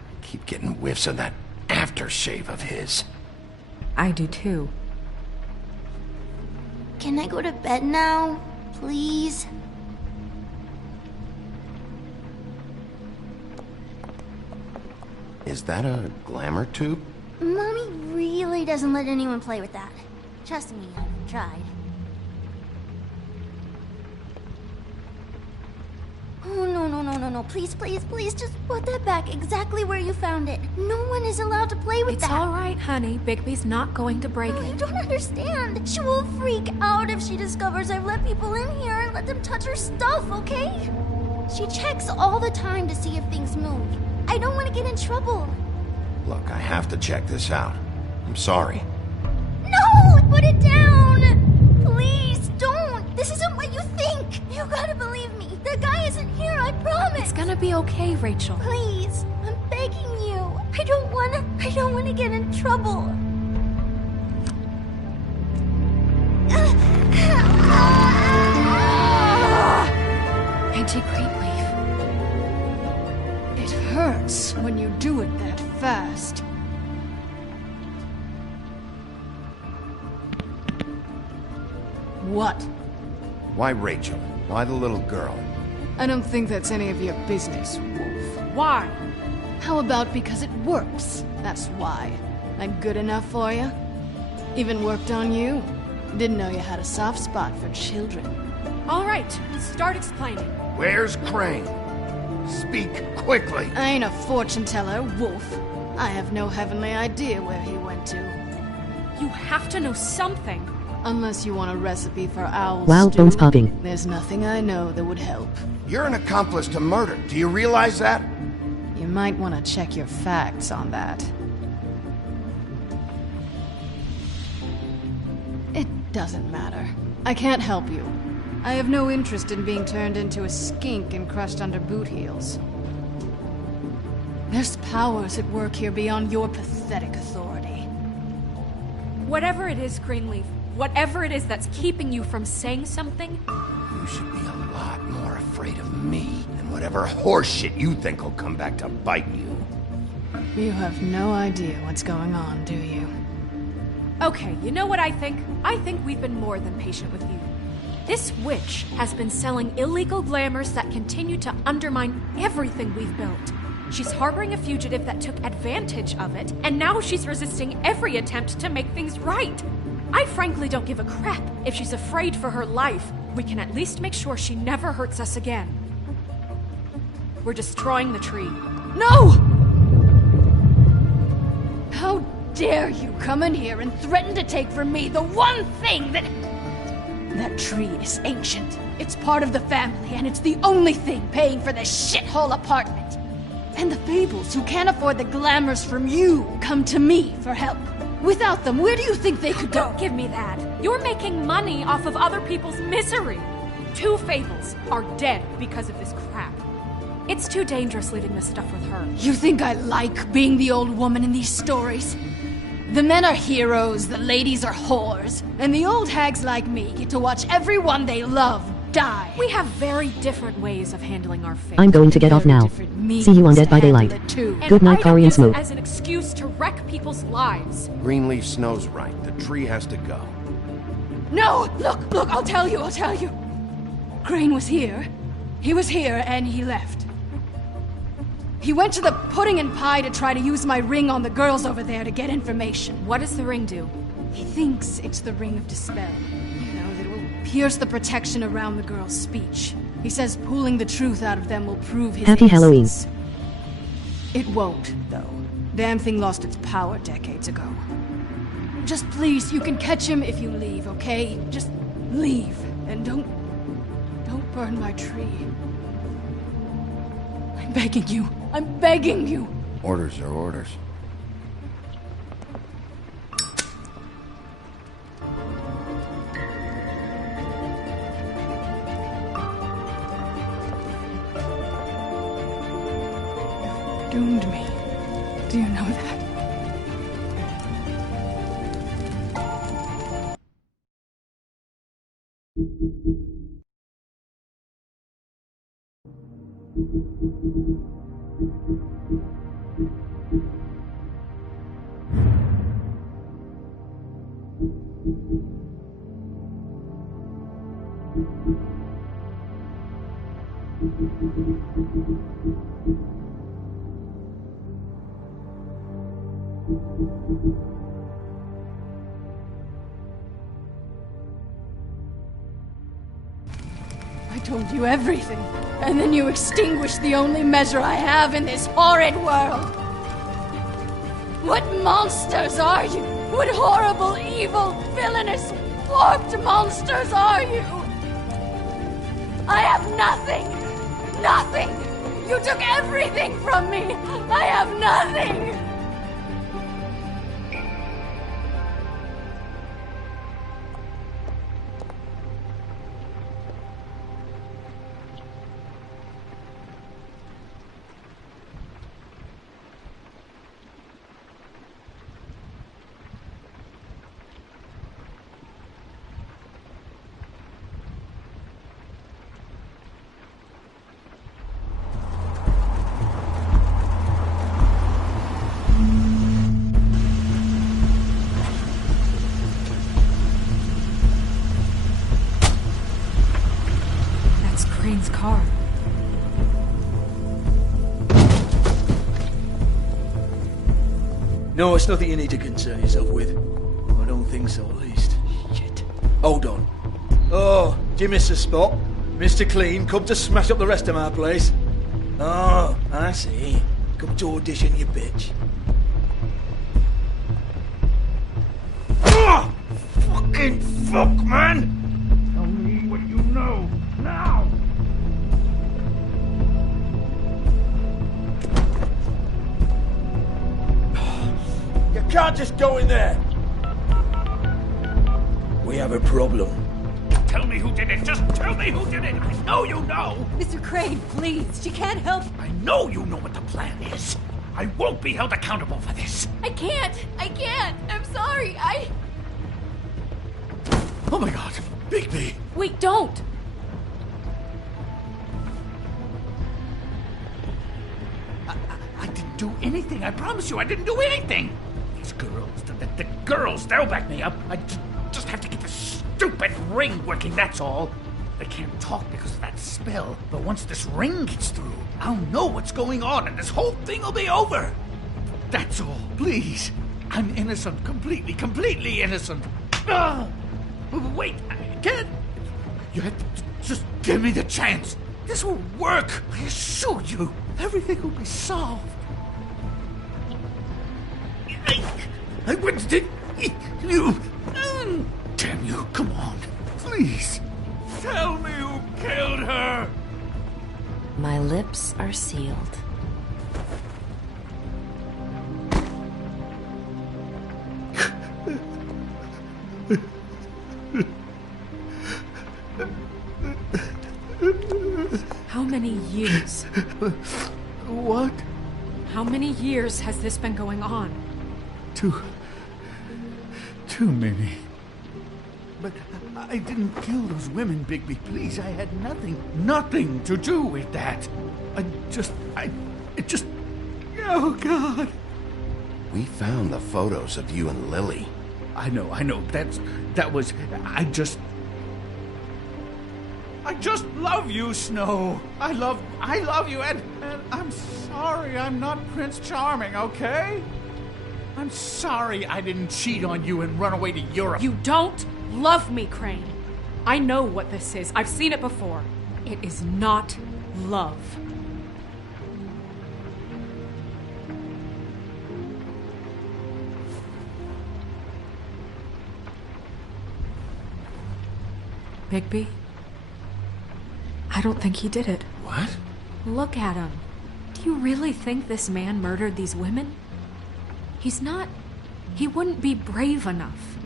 I keep getting whiffs of that aftershave of his. I do too. Can I go to bed now? Please? Is that a glamour tube? Mommy really doesn't let anyone play with that. Trust me, I've tried. Oh, no. Please, just put that back exactly where you found it. No one is allowed to play with that. It's all right, honey. Bigby's not going to break it. You don't understand. She will freak out if she discovers I've let people in here and let them touch her stuff, okay? She checks all the time to see if things move. I don't want to get in trouble. Look, I have to check this out. I'm sorry. No! Put it down! Please, don't! This isn't what you think! You gotta believe me. The guy isn't here, I promise! It's gonna be okay, Rachel. Please, I'm begging you. I don't wanna get in trouble. Auntie Greenleaf. It hurts when you do it that fast. What? Why Rachel? Why the little girl? I don't think that's any of your business, Wolf. Why? How about because it works? That's why. I'm good enough for you? Even worked on you? Didn't know you had a soft spot for children. All right, start explaining. Where's Crane? Speak quickly. I ain't a fortune teller, Wolf. I have no heavenly idea where he went to. You have to know something. Unless you want a recipe for owl Wow, stew, bones popping. there's nothing I know that would help. You're an accomplice to murder. Do you realize that? You might want to check your facts on that. It doesn't matter. I can't help you. I have no interest in being turned into a skink and crushed under boot heels. There's powers at work here beyond your pathetic authority. Whatever it is, Greenleaf, whatever it is that's keeping you from saying something, You should be a lot more afraid of me than whatever horseshit you think will come back to bite you. You have no idea what's going on, do you? Okay, you know what I think? I think we've been more than patient with you. This witch has been selling illegal glamours that continue to undermine everything we've built. She's harboring a fugitive that took advantage of it, and now she's resisting every attempt to make things right. I frankly don't give a crap if she's afraid for her life. We can at least make sure she never hurts us again. We're destroying the tree. No! How dare you come in here and threaten to take from me the one thing that... That tree is ancient. It's part of the family, and it's the only thing paying for this shithole apartment. And the Fables, who can't afford the glamours from you, come to me for help. Without them, where do you think they could go? Don't give me that. You're making money off of other people's misery. 2 Fables are dead because of this crap. It's too dangerous leaving this stuff with her. You think I like being the old woman in these stories? The men are heroes, the ladies are whores, and the old hags like me get to watch everyone they love die. We have very different ways of handling our fate. I'm going to get off now. See you on Dead by Daylight. Good night, Kari and Smoke. As an excuse to wreck people's lives. Greenleaf Snow's right. The tree has to go. No! Look, I'll tell you. Crane was here. He was here, and he left. He went to the pudding and pie to try to use my ring on the girls over there to get information. What does the ring do? He thinks it's the ring of dispel. You know, that it will pierce the protection around the girls' speech. He says pulling the truth out of them will prove his Happy Halloween. innocence. It won't, though. Damn thing lost its power decades ago. Just please, you can catch him if you leave, okay? Just leave, and don't burn my tree. I'm begging you. I'm begging you. Orders are orders. doomed me. Do you know that? I told you everything, and then you extinguished the only measure I have in this horrid world. What monsters are you? What horrible, evil, villainous, warped monsters are you? I have nothing! Nothing! You took everything from me! I have nothing! Crane's car. No, it's nothing you need to concern yourself with. I don't think so, at least. Shit. Hold on. Oh, do you miss a spot? Mr. Clean, come to smash up the rest of my place. Oh, I see. Come to audition, you bitch. Oh! Fucking fuck, man! Tell me what you know, now! You can't just go in there! We have a problem. Tell me who did it! Just tell me who did it! I know you know! Mr. Crane, please! She can't help... I know you know what the plan is! I won't be held accountable for this! I can't! I'm sorry, Oh my god! Bigby! Wait, don't! I didn't do anything, I promise you, I didn't do anything! These girls, the girls, they'll back me up. I just have to get this stupid ring working, that's all. They can't talk because of that spell, but once this ring gets through, I'll know what's going on and this whole thing will be over. That's all, please. I'm innocent, completely innocent. Wait, I can't. You have to just give me the chance. This will work, I assure you. Everything will be solved. I went to you. Damn you, come on, please. Tell me who killed her. My lips are sealed. How many years? What? How many years has this been going on? Too many. But I didn't kill those women, Bigby. Please, I had nothing to do with that. It just... Oh, God. We found the photos of you and Lily. I know. That was... I just love you, Snow. I love you, and I'm sorry I'm not Prince Charming, okay? I'm sorry I didn't cheat on you and run away to Europe. You don't love me, Crane. I know what this is. I've seen it before. It is not love. Bigby? I don't think he did it. What? Look at him. Do you really think this man murdered these women? He's not... He wouldn't be brave enough.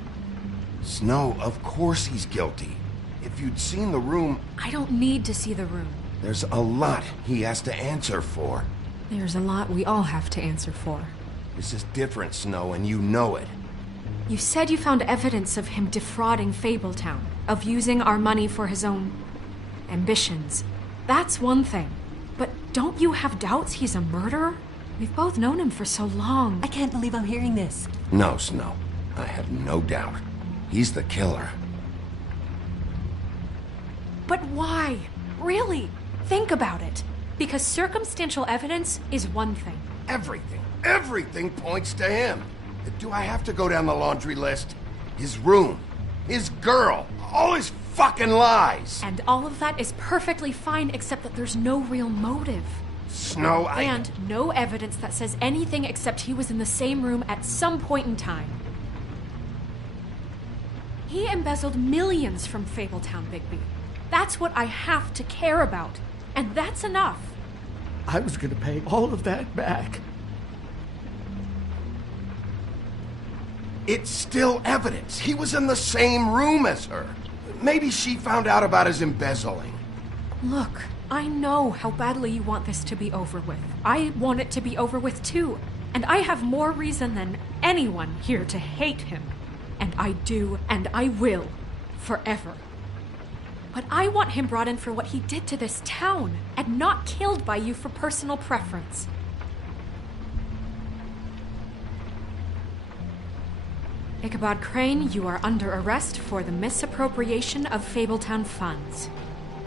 Snow, of course he's guilty. If you'd seen the room... I don't need to see the room. There's a lot he has to answer for. There's a lot we all have to answer for. This is different, Snow, and you know it. You said you found evidence of him defrauding Fabletown, of using our money for his own ambitions. That's one thing. But don't you have doubts he's a murderer? We've both known him for so long. I can't believe I'm hearing this. No, Snow. I have no doubt. He's the killer. But why? Really? Think about it. Because circumstantial evidence is one thing. Everything points to him. Do I have to go down the laundry list? His room, his girl, all his fucking lies. And all of that is perfectly fine, except that there's no real motive. Snow, And no evidence that says anything except he was in the same room at some point in time. He embezzled millions from Fabletown, Bigby. That's what I have to care about. And that's enough. I was gonna pay all of that back. It's still evidence. He was in the same room as her. Maybe she found out about his embezzling. Look, I know how badly you want this to be over with. I want it to be over with too. And I have more reason than anyone here to hate him. And I do, and I will, forever. But I want him brought in for what he did to this town, and not killed by you for personal preference. Ichabod Crane, you are under arrest for the misappropriation of Fabletown funds.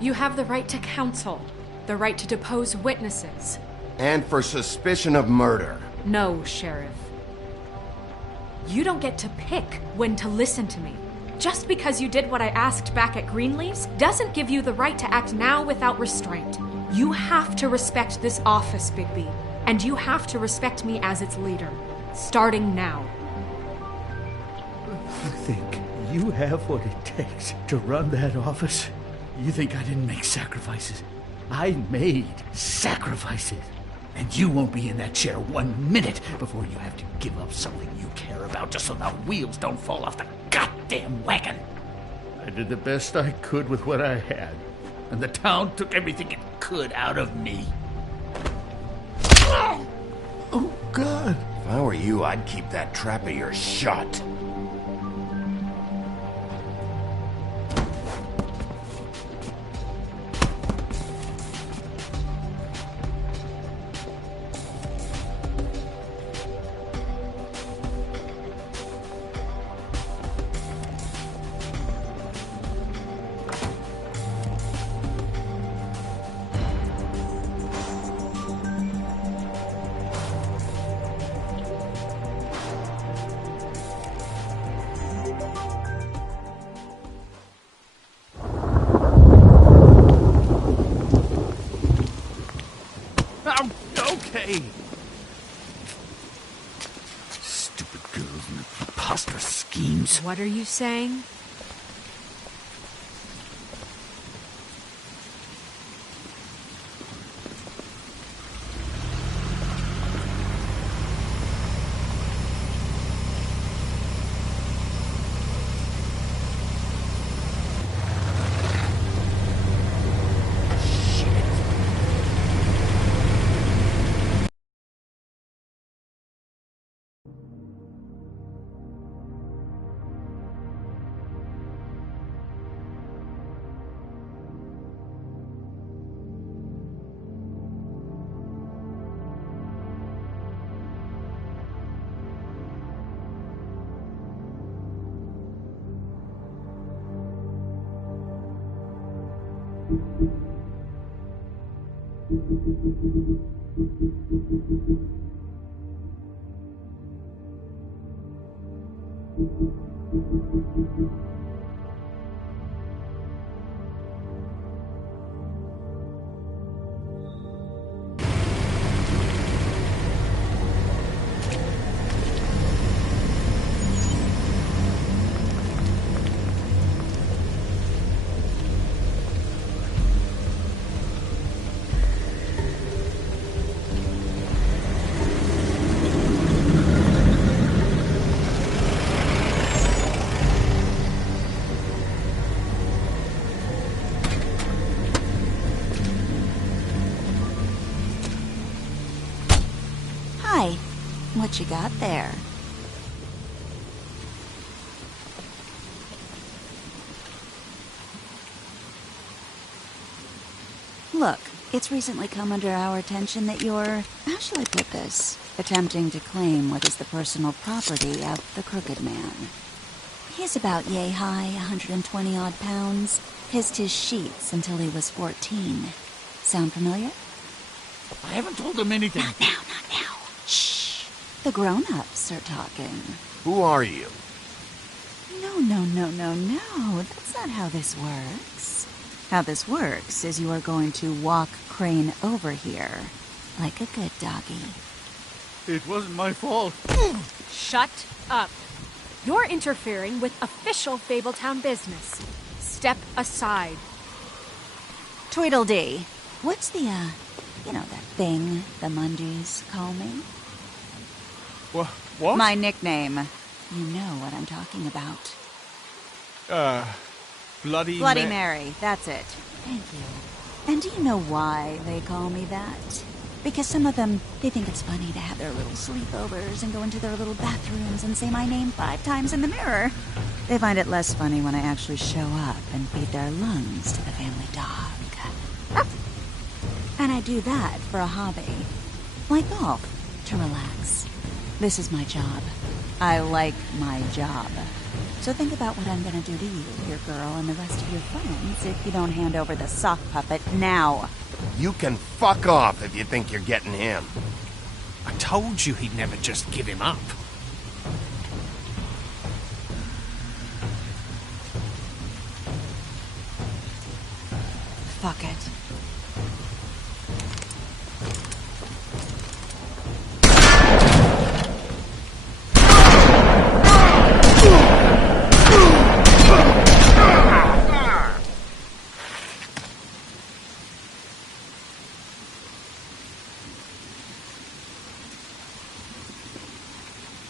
You have the right to counsel, the right to depose witnesses. And for suspicion of murder. No, Sheriff. You don't get to pick when to listen to me. Just because you did what I asked back at Greenleaf's doesn't give you the right to act now without restraint. You have to respect this office, Bigby. And you have to respect me as its leader. Starting now. You think you have what it takes to run that office? You think I didn't make sacrifices? I made sacrifices. And you won't be in that chair 1 minute before you have to give up something you care about just so the wheels don't fall off the goddamn wagon. I did the best I could with what I had, and the town took everything it could out of me. Oh, God. If I were you, I'd keep that trap of yours shut. Stupid girls and preposterous schemes. What are you saying? What you got there? Look, it's recently come under our attention that you're, how shall I put this, attempting to claim what is the personal property of the Crooked Man. He's about yay high, 120 odd pounds, pissed his sheets until he was 14. Sound familiar? I haven't told him anything. Not now. Shh. The grown-ups are talking. Who are you? No. That's not how this works. How this works is you are going to walk Crane over here, like a good doggy. It wasn't my fault. Shut up. You're interfering with official Fabletown business. Step aside. Tweedledee. What's the, that thing the Mundies call me? What? My nickname. You know what I'm talking about. Bloody Mary, that's it. Thank you. And do you know why they call me that? Because some of them, they think it's funny to have their little sleepovers and go into their little bathrooms and say my name 5 times in the mirror. They find it less funny when I actually show up and feed their lungs to the family dog. And I do that for a hobby. Like golf, to relax. This is my job. I like my job. So think about what I'm gonna do to you, your girl, and the rest of your friends if you don't hand over the sock puppet now. You can fuck off if you think you're getting him. I told you he'd never just give him up. Fuck it.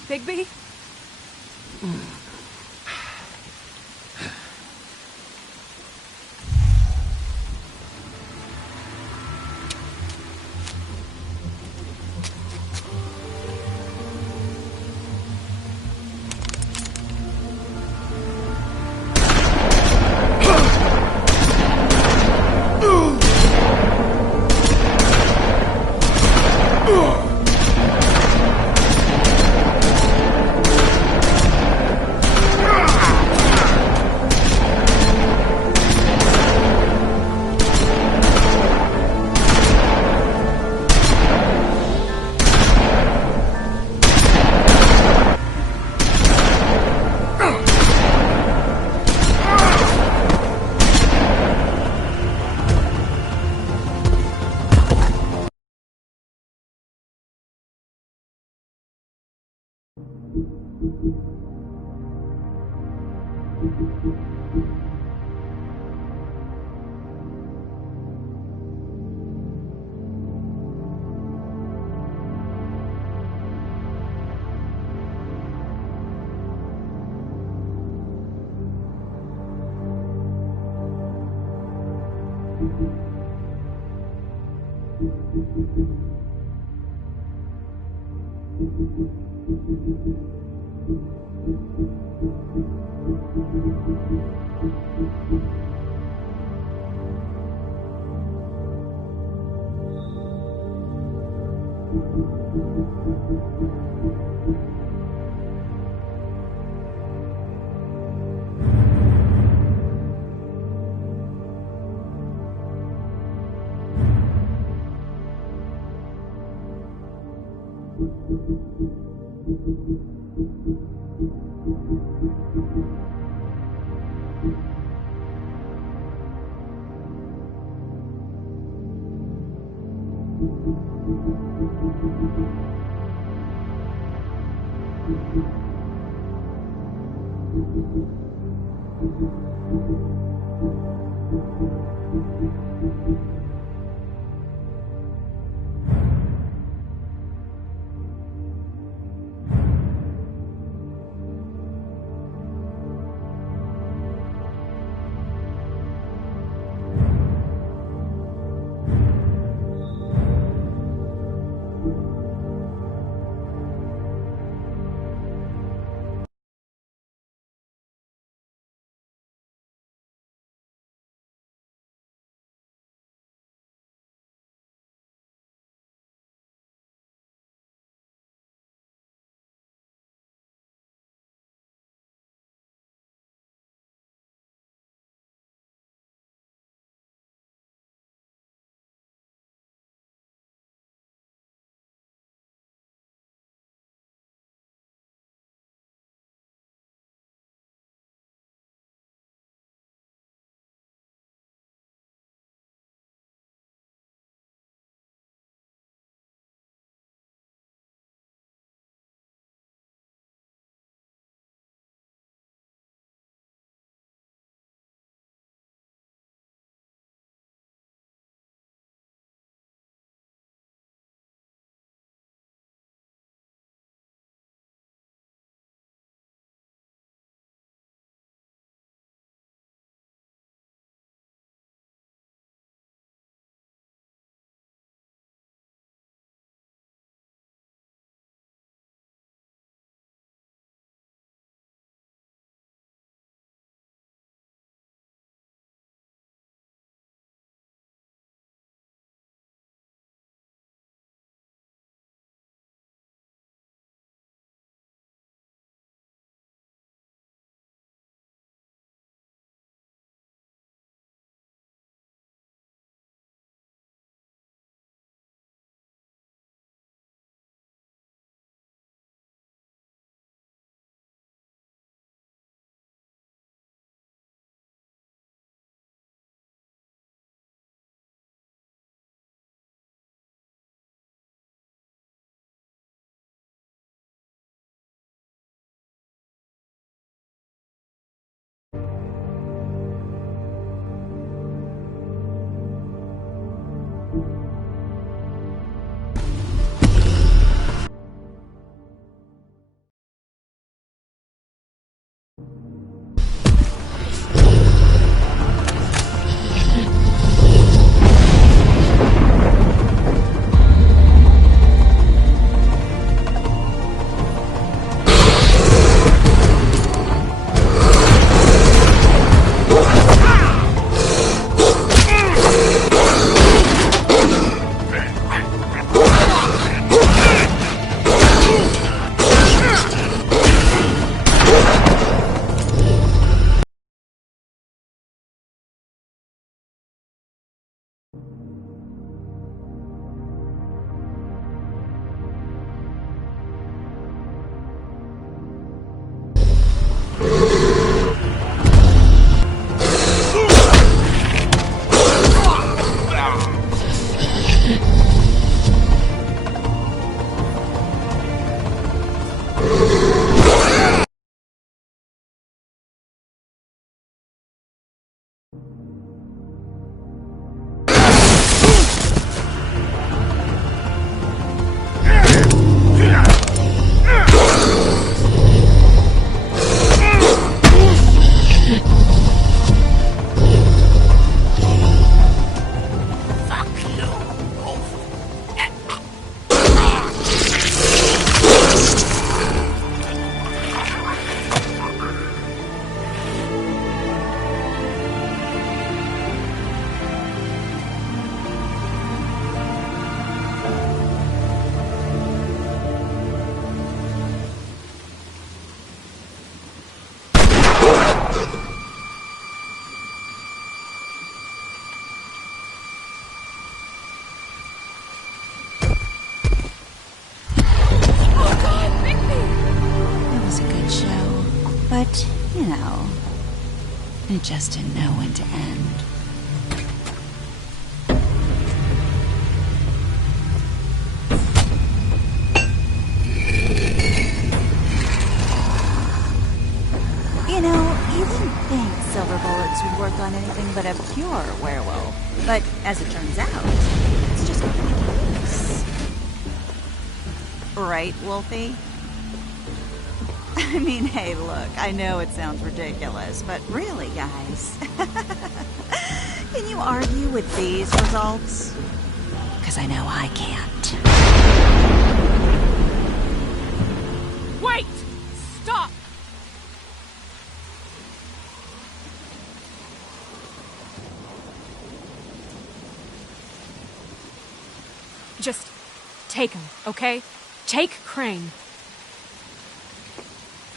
Bigby? It was a good show, but, you know, it just didn't know when to end. You know, you wouldn't think silver bullets would work on anything but a pure werewolf. But as it turns out, it's just not the case. Right, Wolfie? I mean, hey, look, I know it sounds ridiculous, but really, guys, can you argue with these results? Because I know I can't. Wait! Stop! Just take him, okay? Take Crane.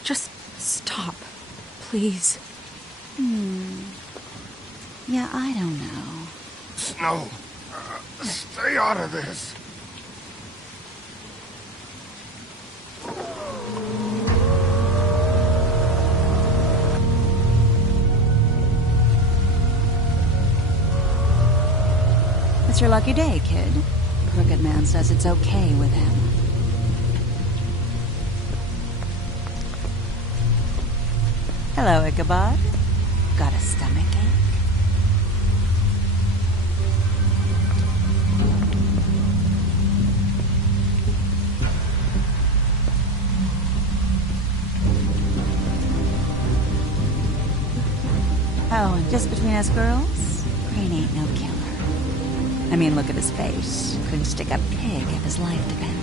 Just stop, please. Yeah, I don't know. Snow, stay out of this. It's your lucky day, kid. Crooked Man says it's okay with him. Hello, Ichabod. Got a stomachache? Oh, and just between us girls, Crane ain't no killer. I mean, look at his face. Couldn't stick a pig if his life depended.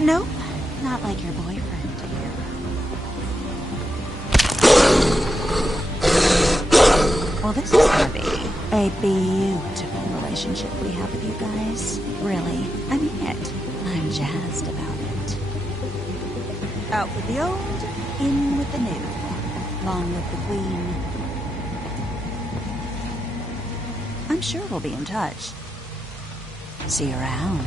Nope, not like your boyfriend, dear. Well, this is gonna be a beautiful relationship we have with you guys. Really, I mean it. I'm jazzed about it. Out with the old, in with the new. Long live the Queen. I'm sure we'll be in touch. See you around.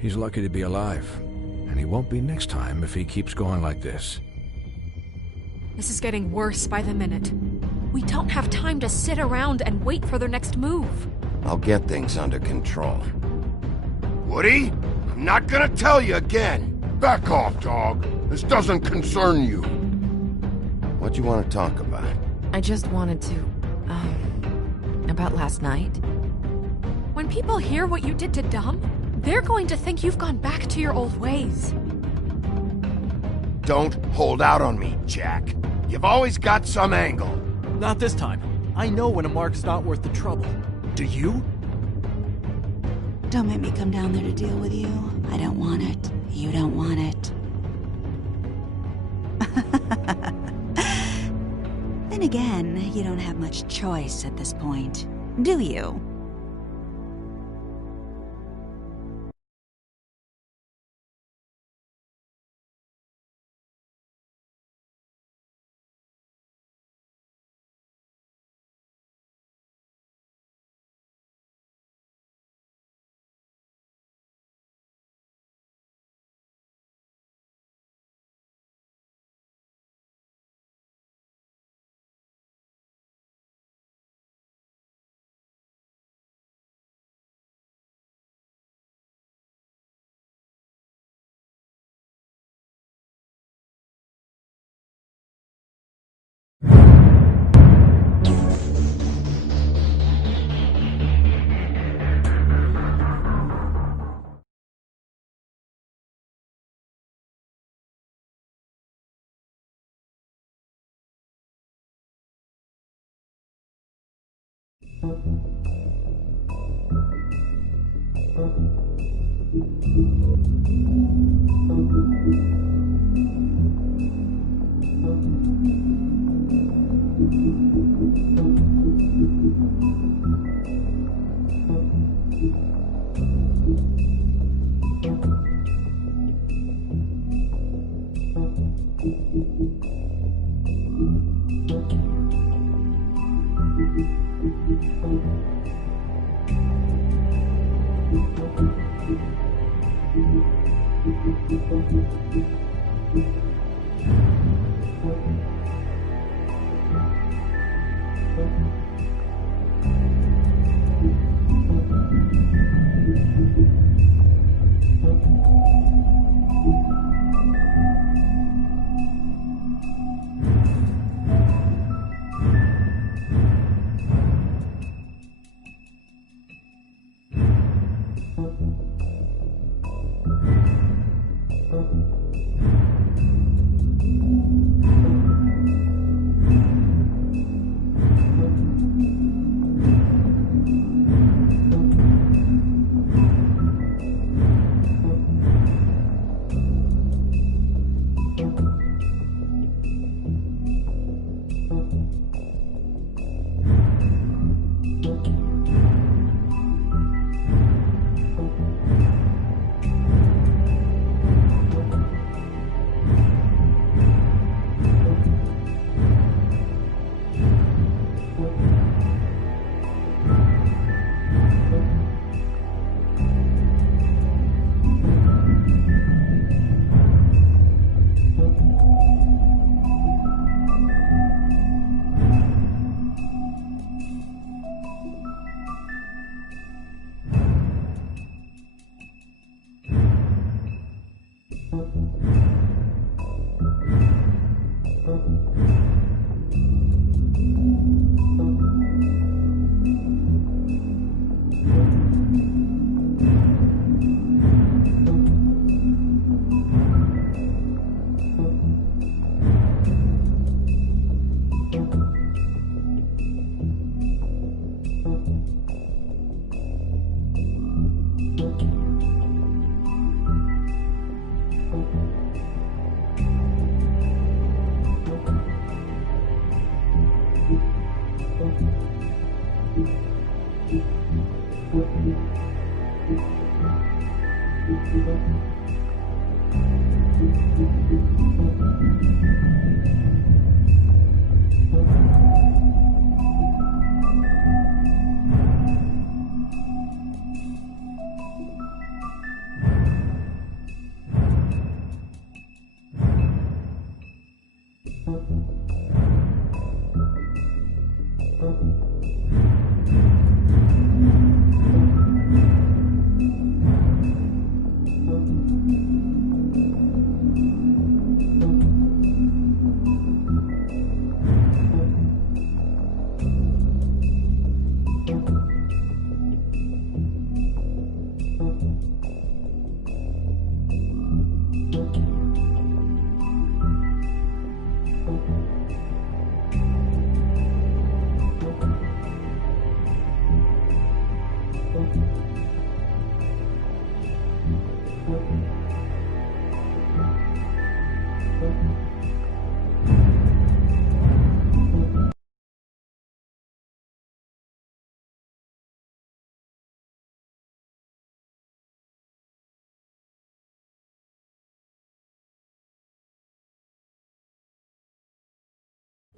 He's lucky to be alive, and he won't be next time if he keeps going like this. This is getting worse by the minute. We don't have time to sit around and wait for their next move. I'll get things under control. Woody, I'm not gonna tell you again. Back off, dog. This doesn't concern you. What you want to talk about? I just wanted to, about last night. When people hear what you did to Dom, they're going to think you've gone back to your old ways. Don't hold out on me, Jack. You've always got some angle. Not this time. I know when a mark's not worth the trouble. Do you? Don't make me come down there to deal with you. I don't want it. You don't want it. Then again, you don't have much choice at this point, do you?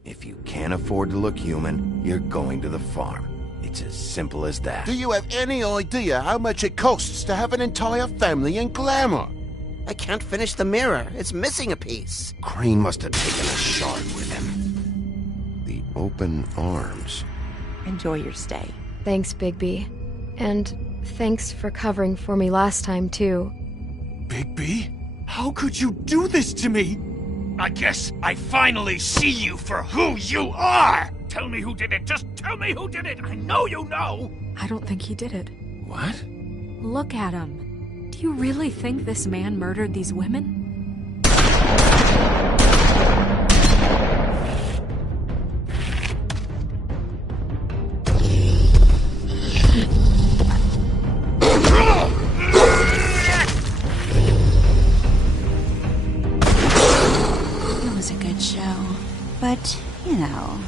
If you can't afford to look human, you're going to the farm. It's as simple as that. Do you have any idea how much it costs to have an entire family in Glamour? I can't finish the mirror. It's missing a piece. Crane must have taken a shard with him. The open arms. Enjoy your stay. Thanks, Bigby. And thanks for covering for me last time, too. Bigby? How could you do this to me? I guess I finally see you for who you are! Tell me who did it! Just tell me who did it! I know you know! I don't think he did it. What? Look at him. Do you really think this man murdered these women? But, you know...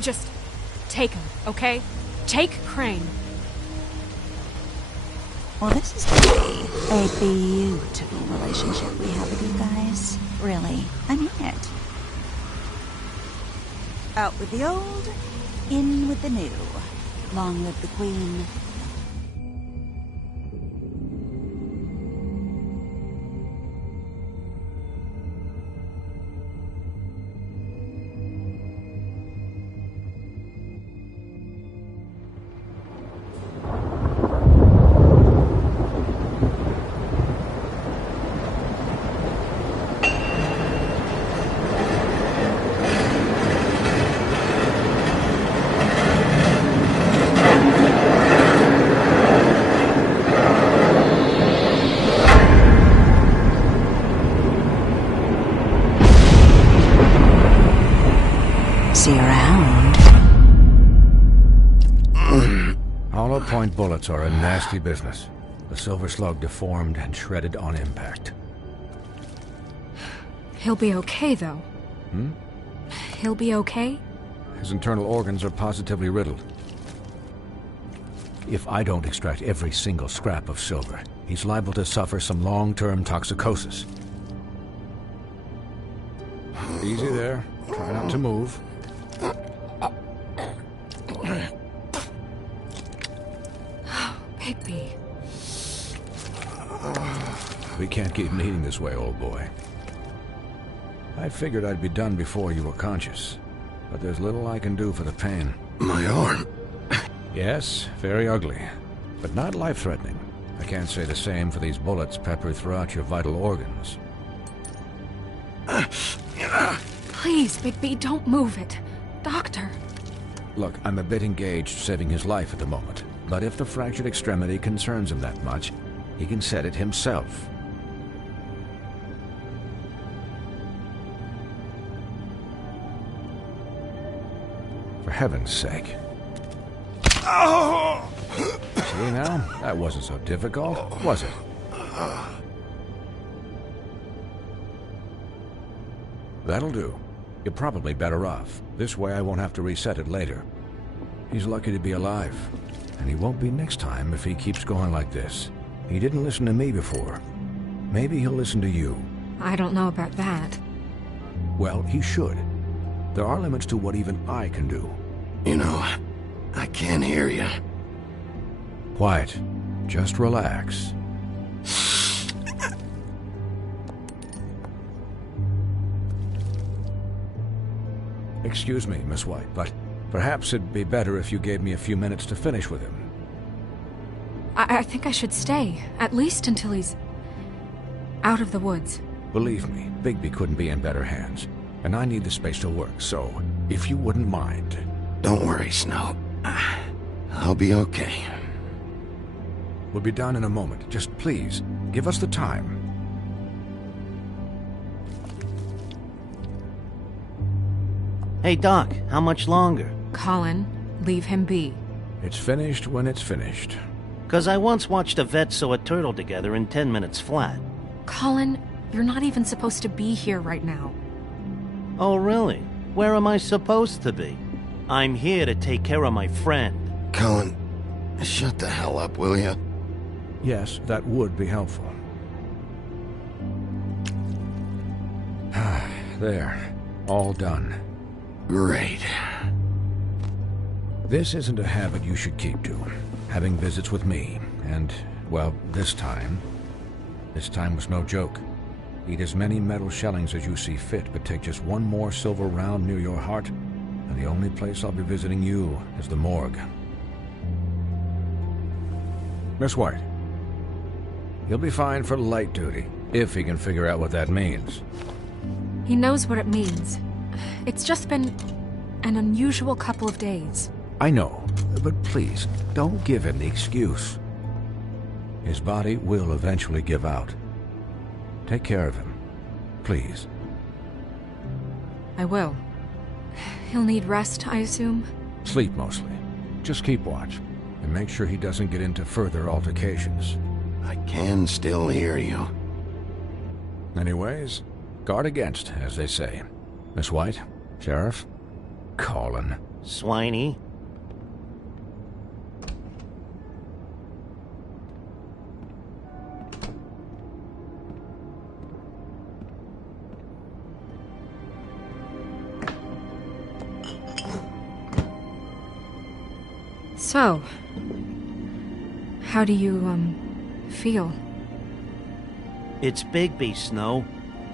Just take him, okay? Take Crane. Well, this is going to be a beautiful relationship we have with you guys. Really. I mean it. Out with the old, in with the new. Long live the Queen. See you around. Hollow point bullets are a nasty business. The Silver Slug deformed and shredded on impact. He'll be okay, though. He'll be okay? His internal organs are positively riddled. If I don't extract every single scrap of silver, he's liable to suffer some long-term toxicosis. Easy there. Try not to move. Bigby. We can't keep meeting this way, old boy. I figured I'd be done before you were conscious, but there's little I can do for the pain. My arm. Yes, very ugly, but not life-threatening. I can't say the same for these bullets peppered throughout your vital organs. Please, Bigby, don't move it. Doctor. Look, I'm a bit engaged saving his life at the moment, but if the fractured extremity concerns him that much, he can set it himself. For heaven's sake. See now? That wasn't so difficult, was it? That'll do. You're probably better off. This way I won't have to reset it later. He's lucky to be alive. And he won't be next time if he keeps going like this. He didn't listen to me before. Maybe he'll listen to you. I don't know about that. Well, he should. There are limits to what even I can do. You know, I can't hear you. Quiet. Just relax. Excuse me, Miss White, but perhaps it'd be better if you gave me a few minutes to finish with him. I think I should stay, at least until he's out of the woods. Believe me, Bigby couldn't be in better hands, and I need the space to work, so if you wouldn't mind... Don't worry, Snow. I'll be okay. We'll be done in a moment. Just please, give us the time. Hey, Doc, how much longer? Colin, leave him be. It's finished when it's finished. 'Cause I once watched a vet sew a turtle together in 10 minutes flat. Colin, you're not even supposed to be here right now. Oh, really? Where am I supposed to be? I'm here to take care of my friend. Colin, shut the hell up, will you? Yes, that would be helpful. There. All done. Great. This isn't a habit you should keep to. Having visits with me, and, well, this time was no joke. Eat as many metal shellings as you see fit, but take just one more silver round near your heart, and the only place I'll be visiting you is the morgue. Miss White, he'll be fine for light duty, if he can figure out what that means. He knows what it means. It's just been an unusual couple of days. I know, but please, don't give him the excuse. His body will eventually give out. Take care of him, please. I will. He'll need rest, I assume? Sleep mostly. Just keep watch, and make sure he doesn't get into further altercations. I can still hear you. Anyways, guard against, as they say. Miss White, Sheriff? Colin. Swiney. So, how do you, feel? It's Bigby, Snow.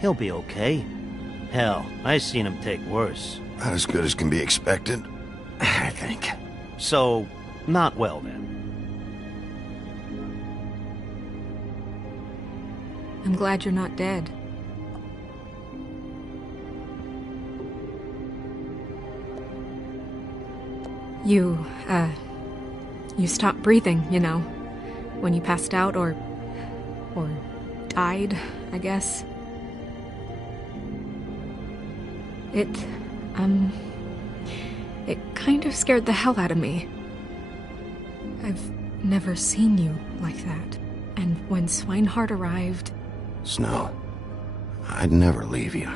He'll be okay. Hell, I seen him take worse. Not as good as can be expected, I think. So, not well then. I'm glad you're not dead. You stopped breathing, you know, when you passed out or died, I guess. It kind of scared the hell out of me. I've never seen you like that. And when Swinehart arrived... Snow, I'd never leave you.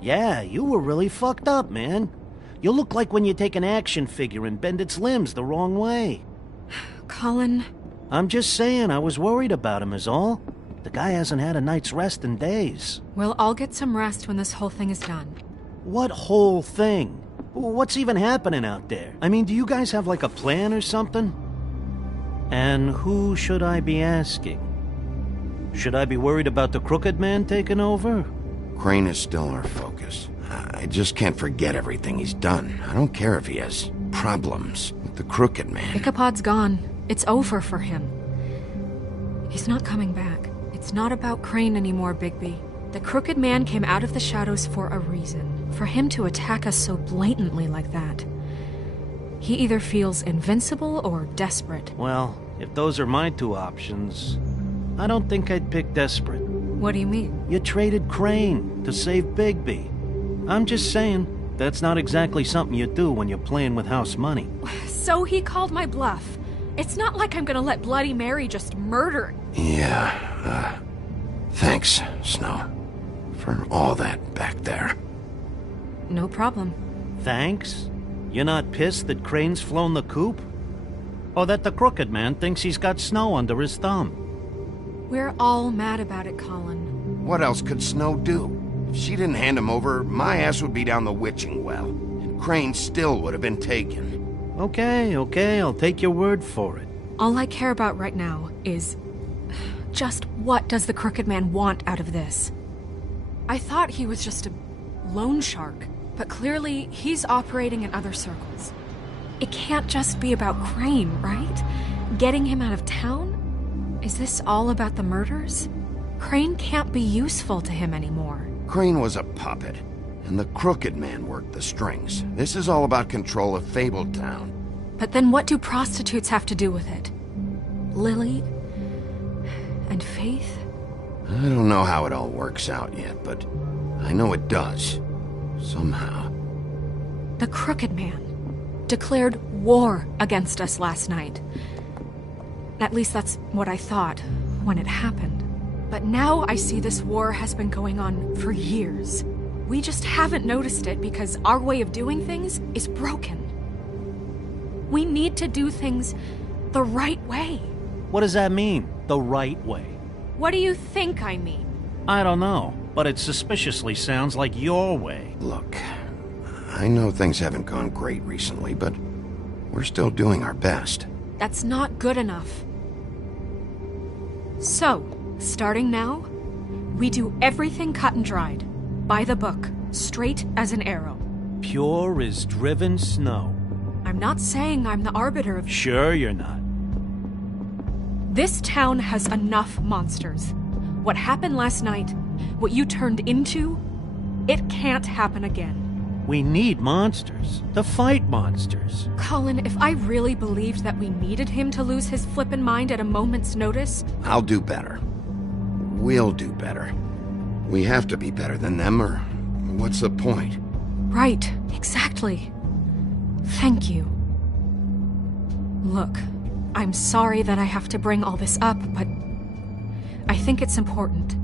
Yeah, you were really fucked up, man. You look like when you take an action figure and bend its limbs the wrong way. Colin... I'm just saying, I was worried about him is all. The guy hasn't had a night's rest in days. We'll all get some rest when this whole thing is done. What whole thing? What's even happening out there? I mean, do you guys have like a plan or something? And who should I be asking? Should I be worried about the Crooked Man taking over? Crane is still our focus. I just can't forget everything he's done. I don't care if he has problems with the Crooked Man. Ichabod's gone. It's over for him. He's not coming back. It's not about Crane anymore, Bigby. The Crooked Man came out of the shadows for a reason. For him to attack us so blatantly like that. He either feels invincible or desperate. Well, if those are my two options, I don't think I'd pick desperate. What do you mean? You traded Crane to save Bigby. I'm just saying, that's not exactly something you do when you're playing with house money. So he called my bluff. It's not like I'm gonna let Bloody Mary just murder... Yeah, thanks, Snow, for all that back there. No problem. Thanks? You're not pissed that Crane's flown the coop? Or that the Crooked Man thinks he's got Snow under his thumb? We're all mad about it, Colin. What else could Snow do? If she didn't hand him over, my ass would be down the witching well, and Crane still would have been taken. Okay, I'll take your word for it. All I care about right now is... just what does the Crooked Man want out of this? I thought he was just a loan shark, but clearly he's operating in other circles. It can't just be about Crane, right? Getting him out of town? Is this all about the murders? Crane can't be useful to him anymore. Crane was a puppet, and the Crooked Man worked the strings. This is all about control of Fabletown. But then what do prostitutes have to do with it? Lily? And Faith? I don't know how it all works out yet, but I know it does. Somehow. The Crooked Man declared war against us last night. At least that's what I thought when it happened. But now I see this war has been going on for years. We just haven't noticed it because our way of doing things is broken. We need to do things the right way. What does that mean, the right way? What do you think I mean? I don't know, but it suspiciously sounds like your way. Look, I know things haven't gone great recently, but we're still doing our best. That's not good enough. So, starting now, we do everything cut and dried. By the book, straight as an arrow. Pure as driven snow. I'm not saying I'm the arbiter of... Sure you're not. This town has enough monsters. What happened last night, what you turned into, it can't happen again. We need monsters. To fight monsters. Colin, if I really believed that we needed him to lose his flippin' mind at a moment's notice... I'll do better. We'll do better. We have to be better than them, or what's the point? Right, exactly. Thank you. Look, I'm sorry that I have to bring all this up, but I think it's important.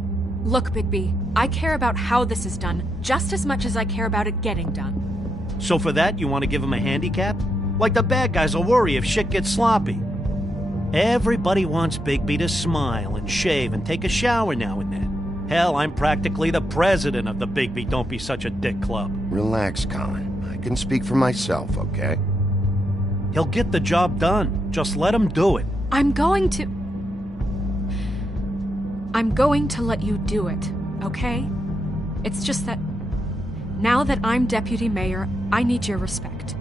Look, Bigby, I care about how this is done just as much as I care about it getting done. So for that, you want to give him a handicap? Like the bad guys will worry if shit gets sloppy. Everybody wants Bigby to smile and shave and take a shower now and then. Hell, I'm practically the president of the Bigby Don't Be Such a Dick Club. Relax, Colin. I can speak for myself, okay? He'll get the job done. Just let him do it. I'm going to let you do it, okay? It's just that now that I'm deputy mayor, I need your respect.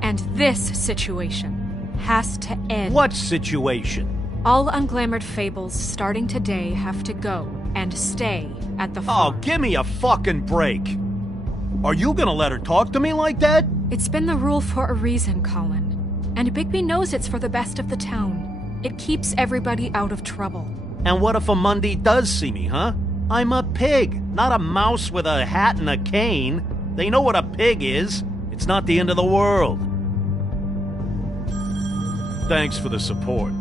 And this situation has to end. What situation? All unglamored fables starting today have to go and stay at the farm. Oh, give me a fucking break. Are you gonna let her talk to me like that? It's been the rule for a reason, Colin. And Bigby knows it's for the best of the town. It keeps everybody out of trouble. And what if a Mundy does see me, huh? I'm a pig, not a mouse with a hat and a cane. They know what a pig is. It's not the end of the world. Thanks for the support.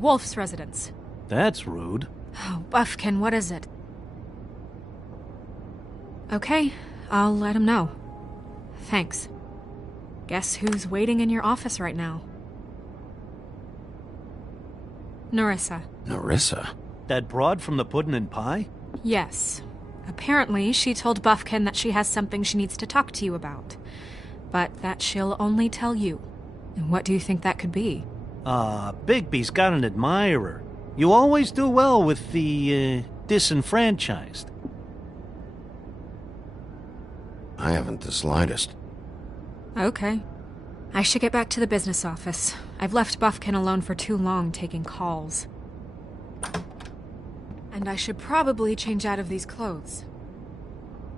Wolf's residence. That's rude. Oh, Buffkin, what is it? Okay, I'll let him know. Thanks. Guess who's waiting in your office right now? Nerissa. Nerissa? That broad from the Puddin' and Pie? Yes. Apparently, she told Buffkin that she has something she needs to talk to you about. But that she'll only tell you. And what do you think that could be? Bigby's got an admirer. You always do well with the, disenfranchised. I haven't the slightest. Okay. I should get back to the business office. I've left Buffkin alone for too long taking calls. And I should probably change out of these clothes.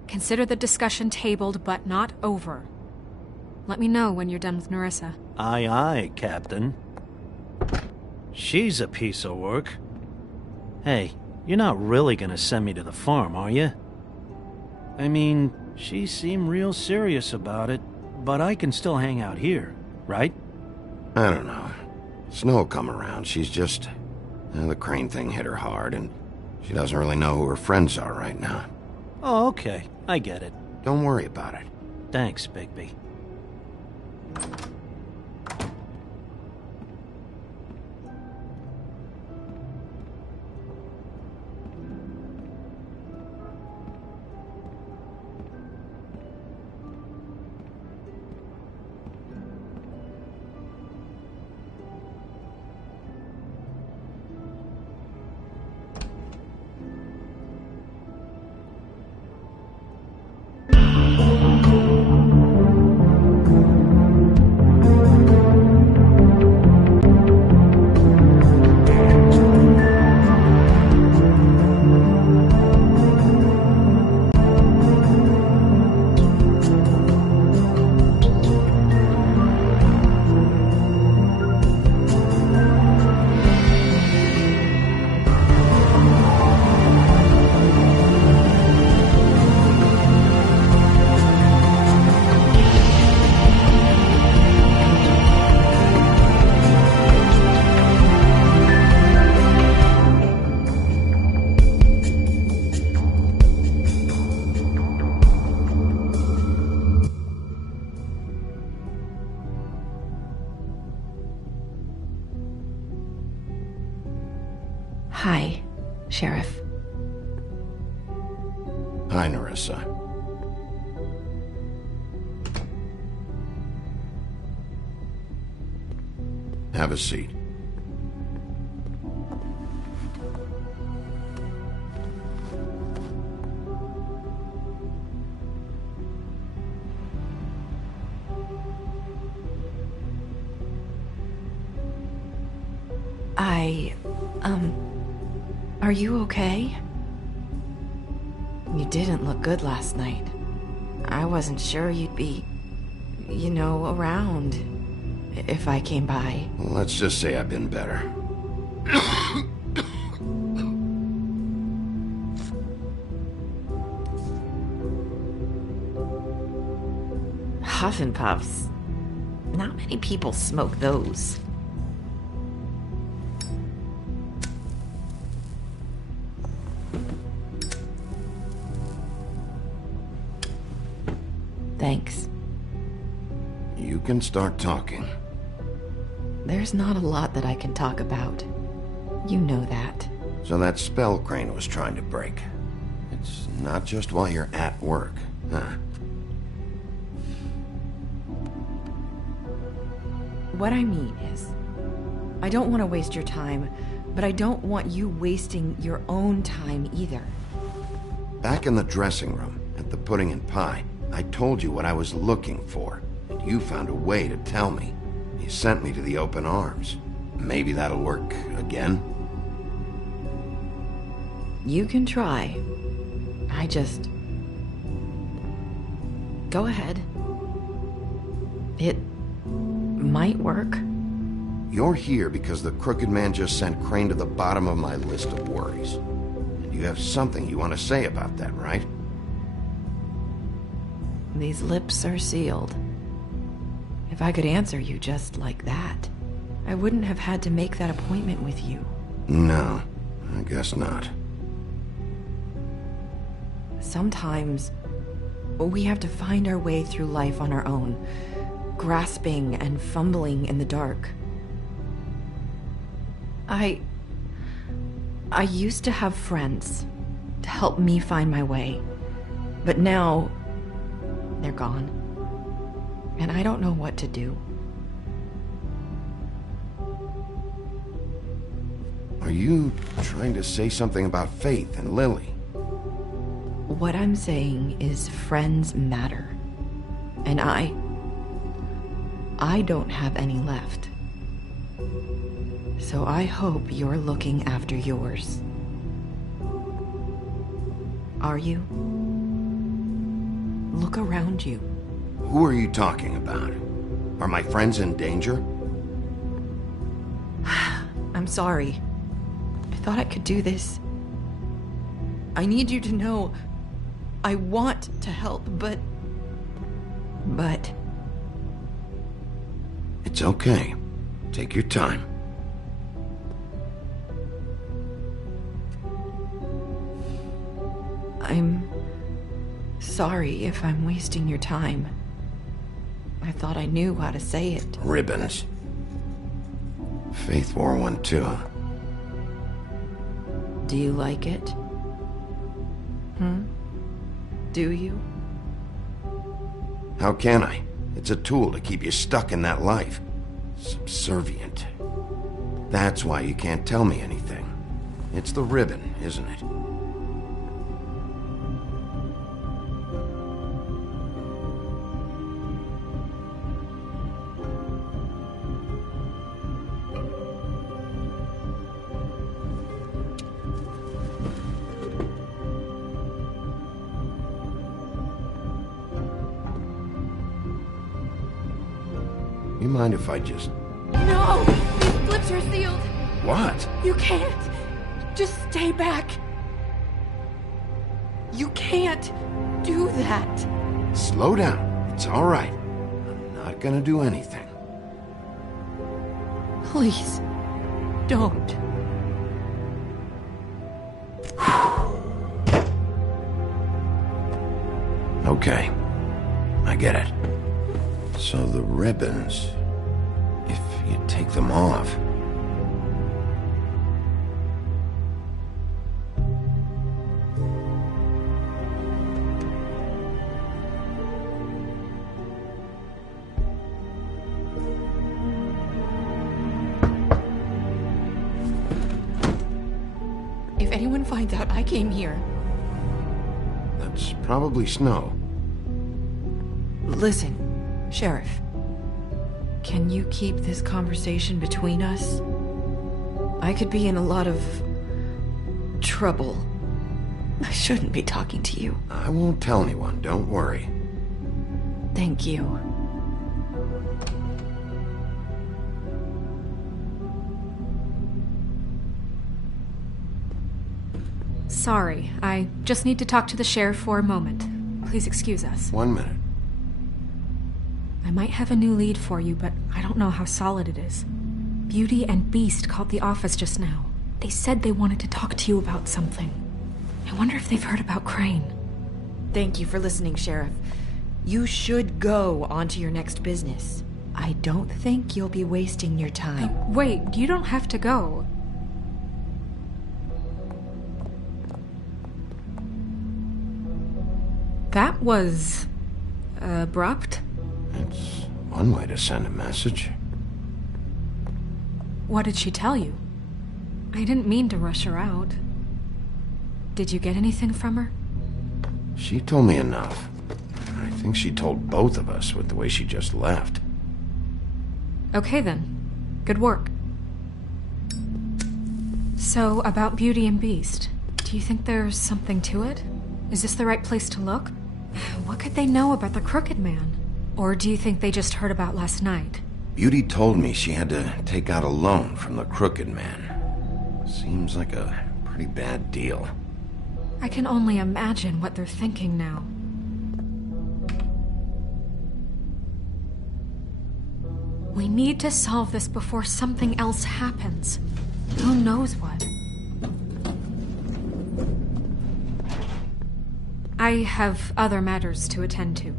Consider the discussion tabled, but not over. Let me know when you're done with Nerissa. Aye, aye, Captain. She's a piece of work. Hey, you're not really gonna send me to the farm, are you? I mean, she seemed real serious about it, but I can still hang out here, right? I don't know. Snow come around. She's just... the Crane thing hit her hard, and she doesn't really know who her friends are right now. Oh, okay. I get it. Don't worry about it. Thanks, Bigby. Hi, Sheriff. Hi, Nerissa. Have a seat. Are you okay? You didn't look good last night. I wasn't sure you'd be, around if I came by. Let's just say I've been better. Huff and Puffs. Not many people smoke those. Thanks. You can start talking. There's not a lot that I can talk about. You know that. So that spell Crane was trying to break. It's not just while you're at work, huh? What I mean is, I don't want to waste your time, but I don't want you wasting your own time either. Back in the dressing room, at the pudding and pie, I told you what I was looking for, and you found a way to tell me. You sent me to the open arms. Maybe that'll work again? You can try. Go ahead. It might work. You're here because the Crooked Man just sent Crane to the bottom of my list of worries. And you have something you want to say about that, right? These lips are sealed. If I could answer you just like that, I wouldn't have had to make that appointment with you. No, I guess not. Sometimes, we have to find our way through life on our own, grasping and fumbling in the dark. I used to have friends to help me find my way, but now they're gone, and I don't know what to do. Are you trying to say something about Faith and Lily? What I'm saying is friends matter, and I don't have any left. So I hope you're looking after yours. Are you? Look around you. Who are you talking about? Are my friends in danger? I'm sorry. I thought I could do this. I need you to know I want to help, but... It's okay. Take your time. I'm sorry if I'm wasting your time. I thought I knew how to say it. Ribbons. Faith wore one too. Do you like it? Do you? How can I? It's a tool to keep you stuck in that life. Subservient. That's why you can't tell me anything. It's the ribbon, isn't it? You mind if I just... No! These lips are sealed! What? You can't! Just stay back! You can't do that! Slow down. It's all right. I'm not gonna do anything. Please, don't. Okay. I get it. So the ribbons... if you take them off... If anyone finds out I came here... That's probably Snow. Listen, Sheriff. Can you keep this conversation between us? I could be in a lot of... trouble. I shouldn't be talking to you. I won't tell anyone, don't worry. Thank you. Sorry, I just need to talk to the sheriff for a moment. Please excuse us. 1 minute. I might have a new lead for you, but I don't know how solid it is. Beauty and Beast called the office just now. They said they wanted to talk to you about something. I wonder if they've heard about Crane. Thank you for listening, Sheriff. You should go on to your next business. I don't think you'll be wasting your time. Wait, you don't have to go. That was... abrupt? It's one way to send a message. What did she tell you? I didn't mean to rush her out. Did you get anything from her? She told me enough. I think she told both of us with the way she just left. Okay then. Good work. So, about Beauty and Beast, do you think there's something to it? Is this the right place to look? What could they know about the Crooked Man? Or do you think they just heard about last night? Beauty told me she had to take out a loan from the Crooked Man. Seems like a pretty bad deal. I can only imagine what they're thinking now. We need to solve this before something else happens. Who knows what? I have other matters to attend to.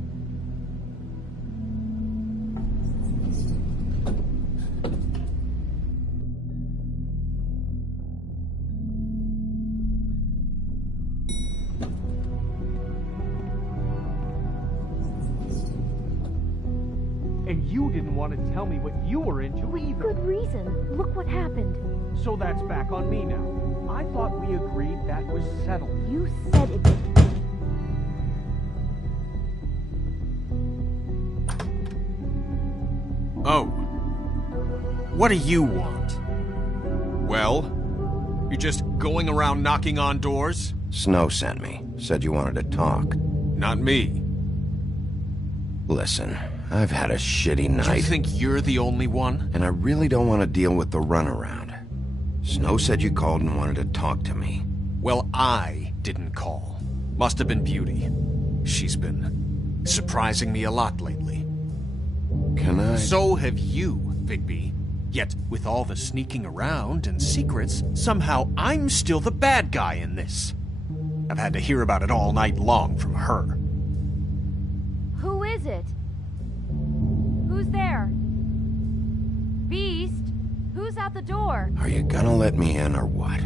And you didn't want to tell me what you were into either. Good reason. Look what happened. So that's back on me now. I thought we agreed that was settled. You said it. Oh. What do you want? Well? You're just going around knocking on doors? Snow sent me. Said you wanted to talk. Not me. Listen, I've had a shitty night. Do you think you're the only one? And I really don't want to deal with the runaround. Snow said you called and wanted to talk to me. Well, I didn't call. Must have been Beauty. She's been surprising me a lot lately. Can I? So have you, Bigby. Yet, with all the sneaking around and secrets, somehow I'm still the bad guy in this. I've had to hear about it all night long from her. Who is it? Who's there? Beast? Who's at the door? Are you gonna let me in or what?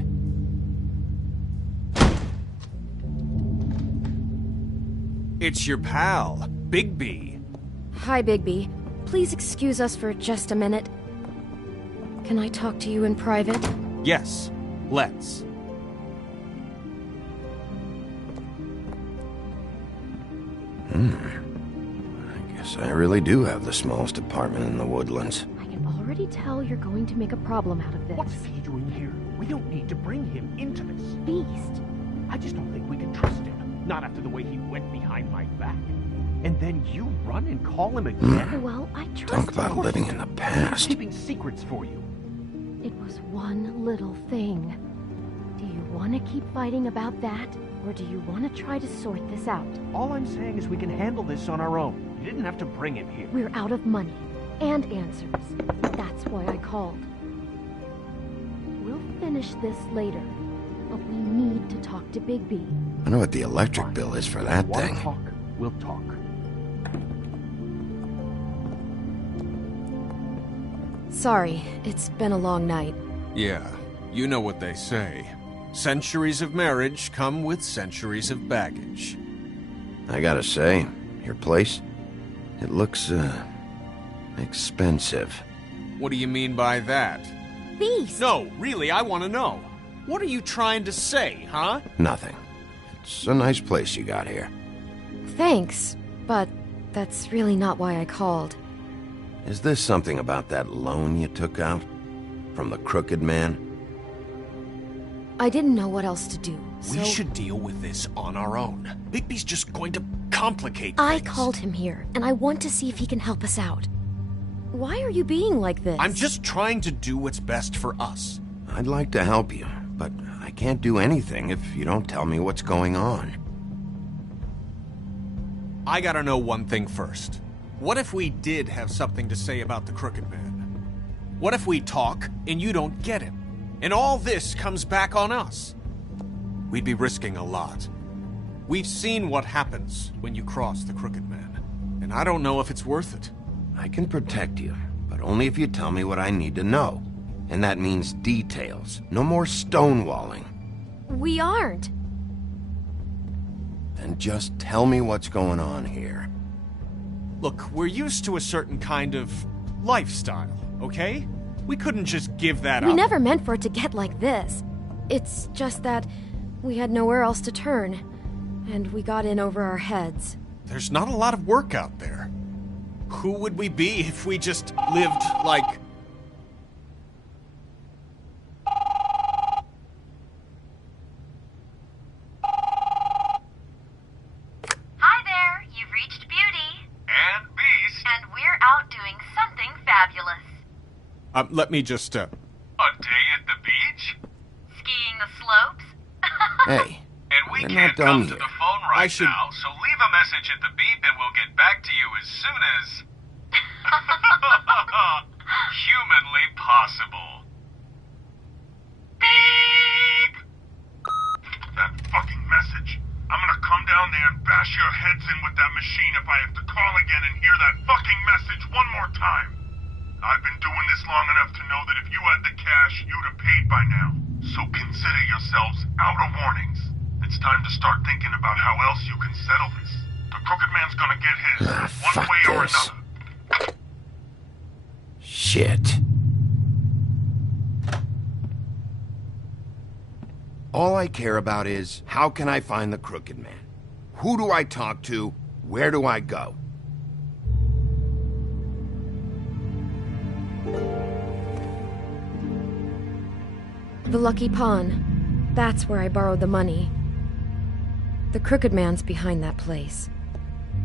It's your pal, Bigby. Hi, Bigby. Please excuse us for just a minute. Can I talk to you in private? Yes, let's. I guess I really do have the smallest apartment in the Woodlands. I can already tell you're going to make a problem out of this. What's he doing here? We don't need to bring him into this. Beast. I just don't think we can trust him. Not after the way he went behind my back. And then you run and call him again? Well, I trust Talk about living in the past. Keeping secrets for you. It was one little thing. Do you want to keep fighting about that? Or do you want to try to sort this out? All I'm saying is we can handle this on our own. You didn't have to bring him here. We're out of money. And answers. That's why I called. We'll finish this later. But we need to talk to Bigby. I know what the electric bill is for that thing. Talk? We'll talk. Sorry, it's been a long night. Yeah, you know what they say. Centuries of marriage come with centuries of baggage. I gotta say, your place, it looks, expensive. What do you mean by that? Beast! No, really, I want to know. What are you trying to say, huh? Nothing. It's a nice place you got here. Thanks, but that's really not why I called. Is this something about that loan you took out? From the Crooked Man? I didn't know what else to do, so... We should deal with this on our own. Bigby's just going to complicate I things. called him here, and I want to see if he can help us out. Why are you being like this? I'm just trying to do what's best for us. I'd like to help you, but I can't do anything if you don't tell me what's going on. I gotta know one thing first. What if we did have something to say about the Crooked Man? What if we talk and you don't get him? And all this comes back on us? We'd be risking a lot. We've seen what happens when you cross the Crooked Man, and I don't know if it's worth it. I can protect you, but only if you tell me what I need to know. And that means details. No more stonewalling. We aren't. Then just tell me what's going on here. Look, we're used to a certain kind of lifestyle, okay? We couldn't just give that up. We never meant for it to get like this. It's just that we had nowhere else to turn, and we got in over our heads. There's not a lot of work out there. Who would we be if we just lived like... Hi there, you've reached Beauty. And Beast. And we're out doing something fabulous. Let me just, A day at the beach? Skiing the slopes? Hey, and we we're can't not done come yet. to the phone right now, so leave a message at the beep and we'll get back to you as soon as... humanly possible. Beep! That fucking message. I'm gonna come down there and bash your heads in with that machine if I have to call again and hear that fucking message one more time. I've been doing this long enough to know that if you had the cash, you'd have paid by now. So consider yourselves out of warnings. It's time to start thinking about how else you can settle this. The Crooked Man's gonna get his, one way or another. Shit. All I care about is, how can I find the Crooked Man? Who do I talk to? Where do I go? The Lucky Pawn. That's where I borrowed the money. The Crooked Man's behind that place.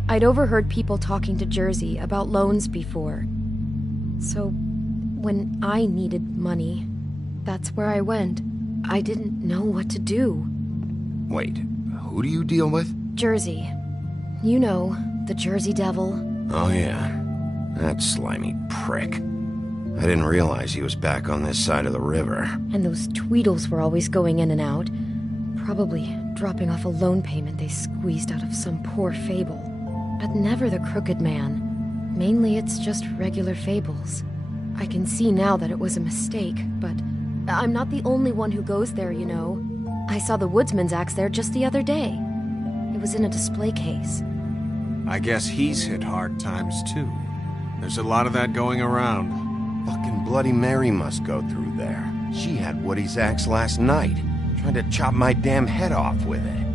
I'd overheard people talking to Jersey about loans before. So, when I needed money, that's where I went. I didn't know what to do. Wait, who do you deal with? Jersey. You know, the Jersey Devil. Oh yeah, that slimy prick. I didn't realize he was back on this side of the river. And those Tweedles were always going in and out. Probably dropping off a loan payment they squeezed out of some poor fable. But never the Crooked Man. Mainly it's just regular fables. I can see now that it was a mistake, but I'm not the only one who goes there, you know. I saw the Woodsman's axe there just the other day. It was in a display case. I guess he's hit hard times too. There's a lot of that going around. Fucking Bloody Mary must go through there. She had Woody's axe last night, trying to chop my damn head off with it.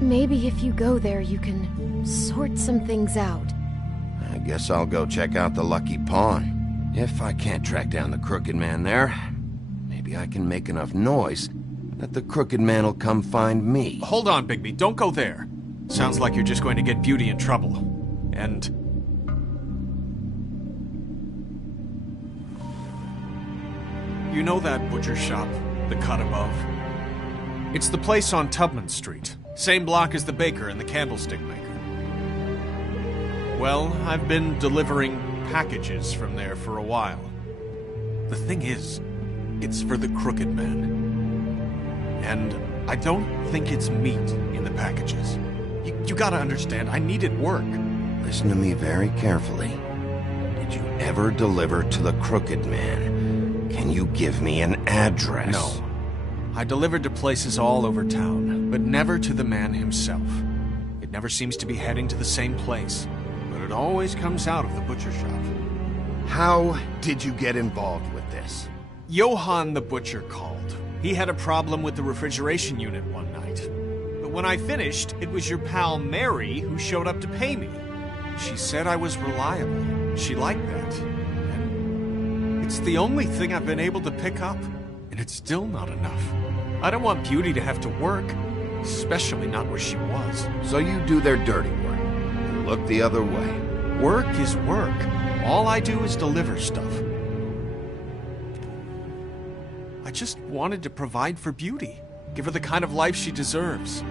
Maybe if you go there, you can sort some things out. I guess I'll go check out the Lucky Pawn. If I can't track down the Crooked Man there, maybe I can make enough noise that the Crooked Man will come find me. Hold on, Bigby. Don't go there. Sounds like you're just going to get Beauty in trouble. And... you know that butcher shop, the cut above? It's the place on Tubman Street. Same block as the baker and the candlestick maker. Well, I've been delivering packages from there for a while. The thing is, it's for the Crooked Man. And I don't think it's meat in the packages. You gotta understand, I needed work. Listen to me very carefully. Did you ever deliver to the Crooked Man? Can you give me an address? No. I delivered to places all over town, but never to the man himself. It never seems to be heading to the same place, but it always comes out of the butcher shop. How did you get involved with this? Johann the butcher called. He had a problem with the refrigeration unit one night. But when I finished, it was your pal Mary who showed up to pay me. She said I was reliable. She liked that. And it's the only thing I've been able to pick up, and it's still not enough. I don't want Beauty to have to work, especially not where she was. So you do their dirty work, and look the other way. Work is work. All I do is deliver stuff. I just wanted to provide for Beauty. Give her the kind of life she deserves.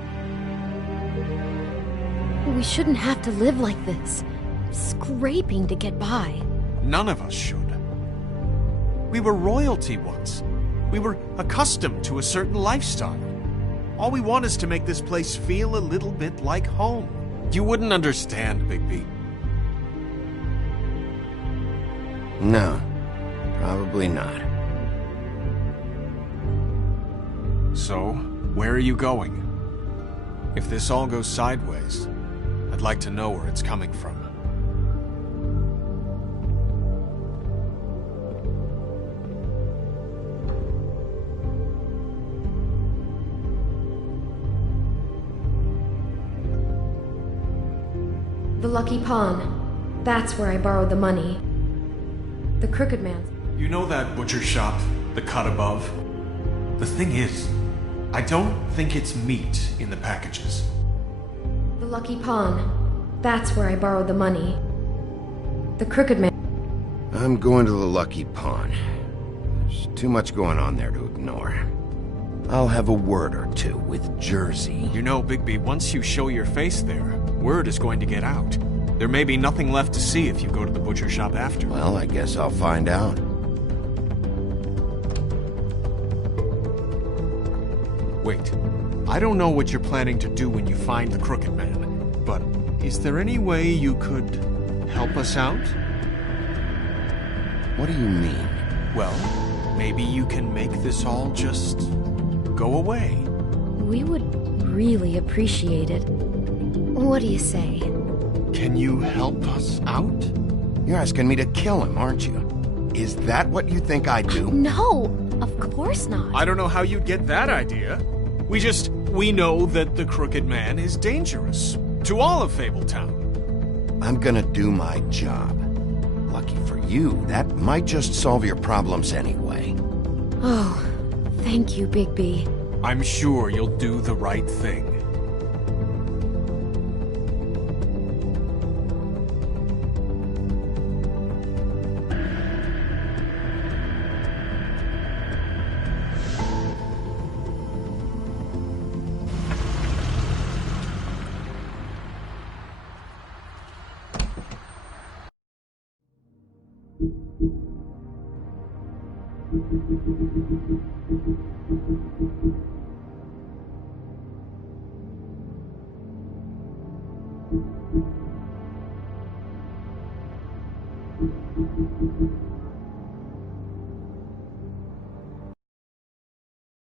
We shouldn't have to live like this. scraping to get by. None of us should. We were royalty once. We were accustomed to a certain lifestyle. All we want is to make this place feel a little bit like home. You wouldn't understand, Bigby. No, probably not. So, where are you going? If this all goes sideways, I'd like to know where it's coming from. The Lucky Pawn. That's where I borrowed the money. The Crooked Man's. You know that butcher shop, the cut above? The thing is, I don't think it's meat in the packages. The Lucky Pawn. That's where I borrowed the money. The Crooked Man. I'm going to the Lucky Pawn. There's too much going on there to ignore. I'll have a word or two with Jersey. You know, Bigby, once you show your face there, word is going to get out. There may be nothing left to see if you go to the butcher shop after. Well, I guess I'll find out. Wait, I don't know what you're planning to do when you find the Crooked Man, but is there any way you could help us out? What do you mean? Well, maybe you can make this all just go away. We would really appreciate it. What do you say? Can you help us out? You're asking me to kill him, aren't you? Is that what you think I do? No, of course not. I don't know how you'd get that idea. We know that the Crooked Man is dangerous. To all of Fabletown. I'm gonna do my job. Lucky for you, that might just solve your problems anyway. Oh, thank you, Bigby. I'm sure you'll do the right thing.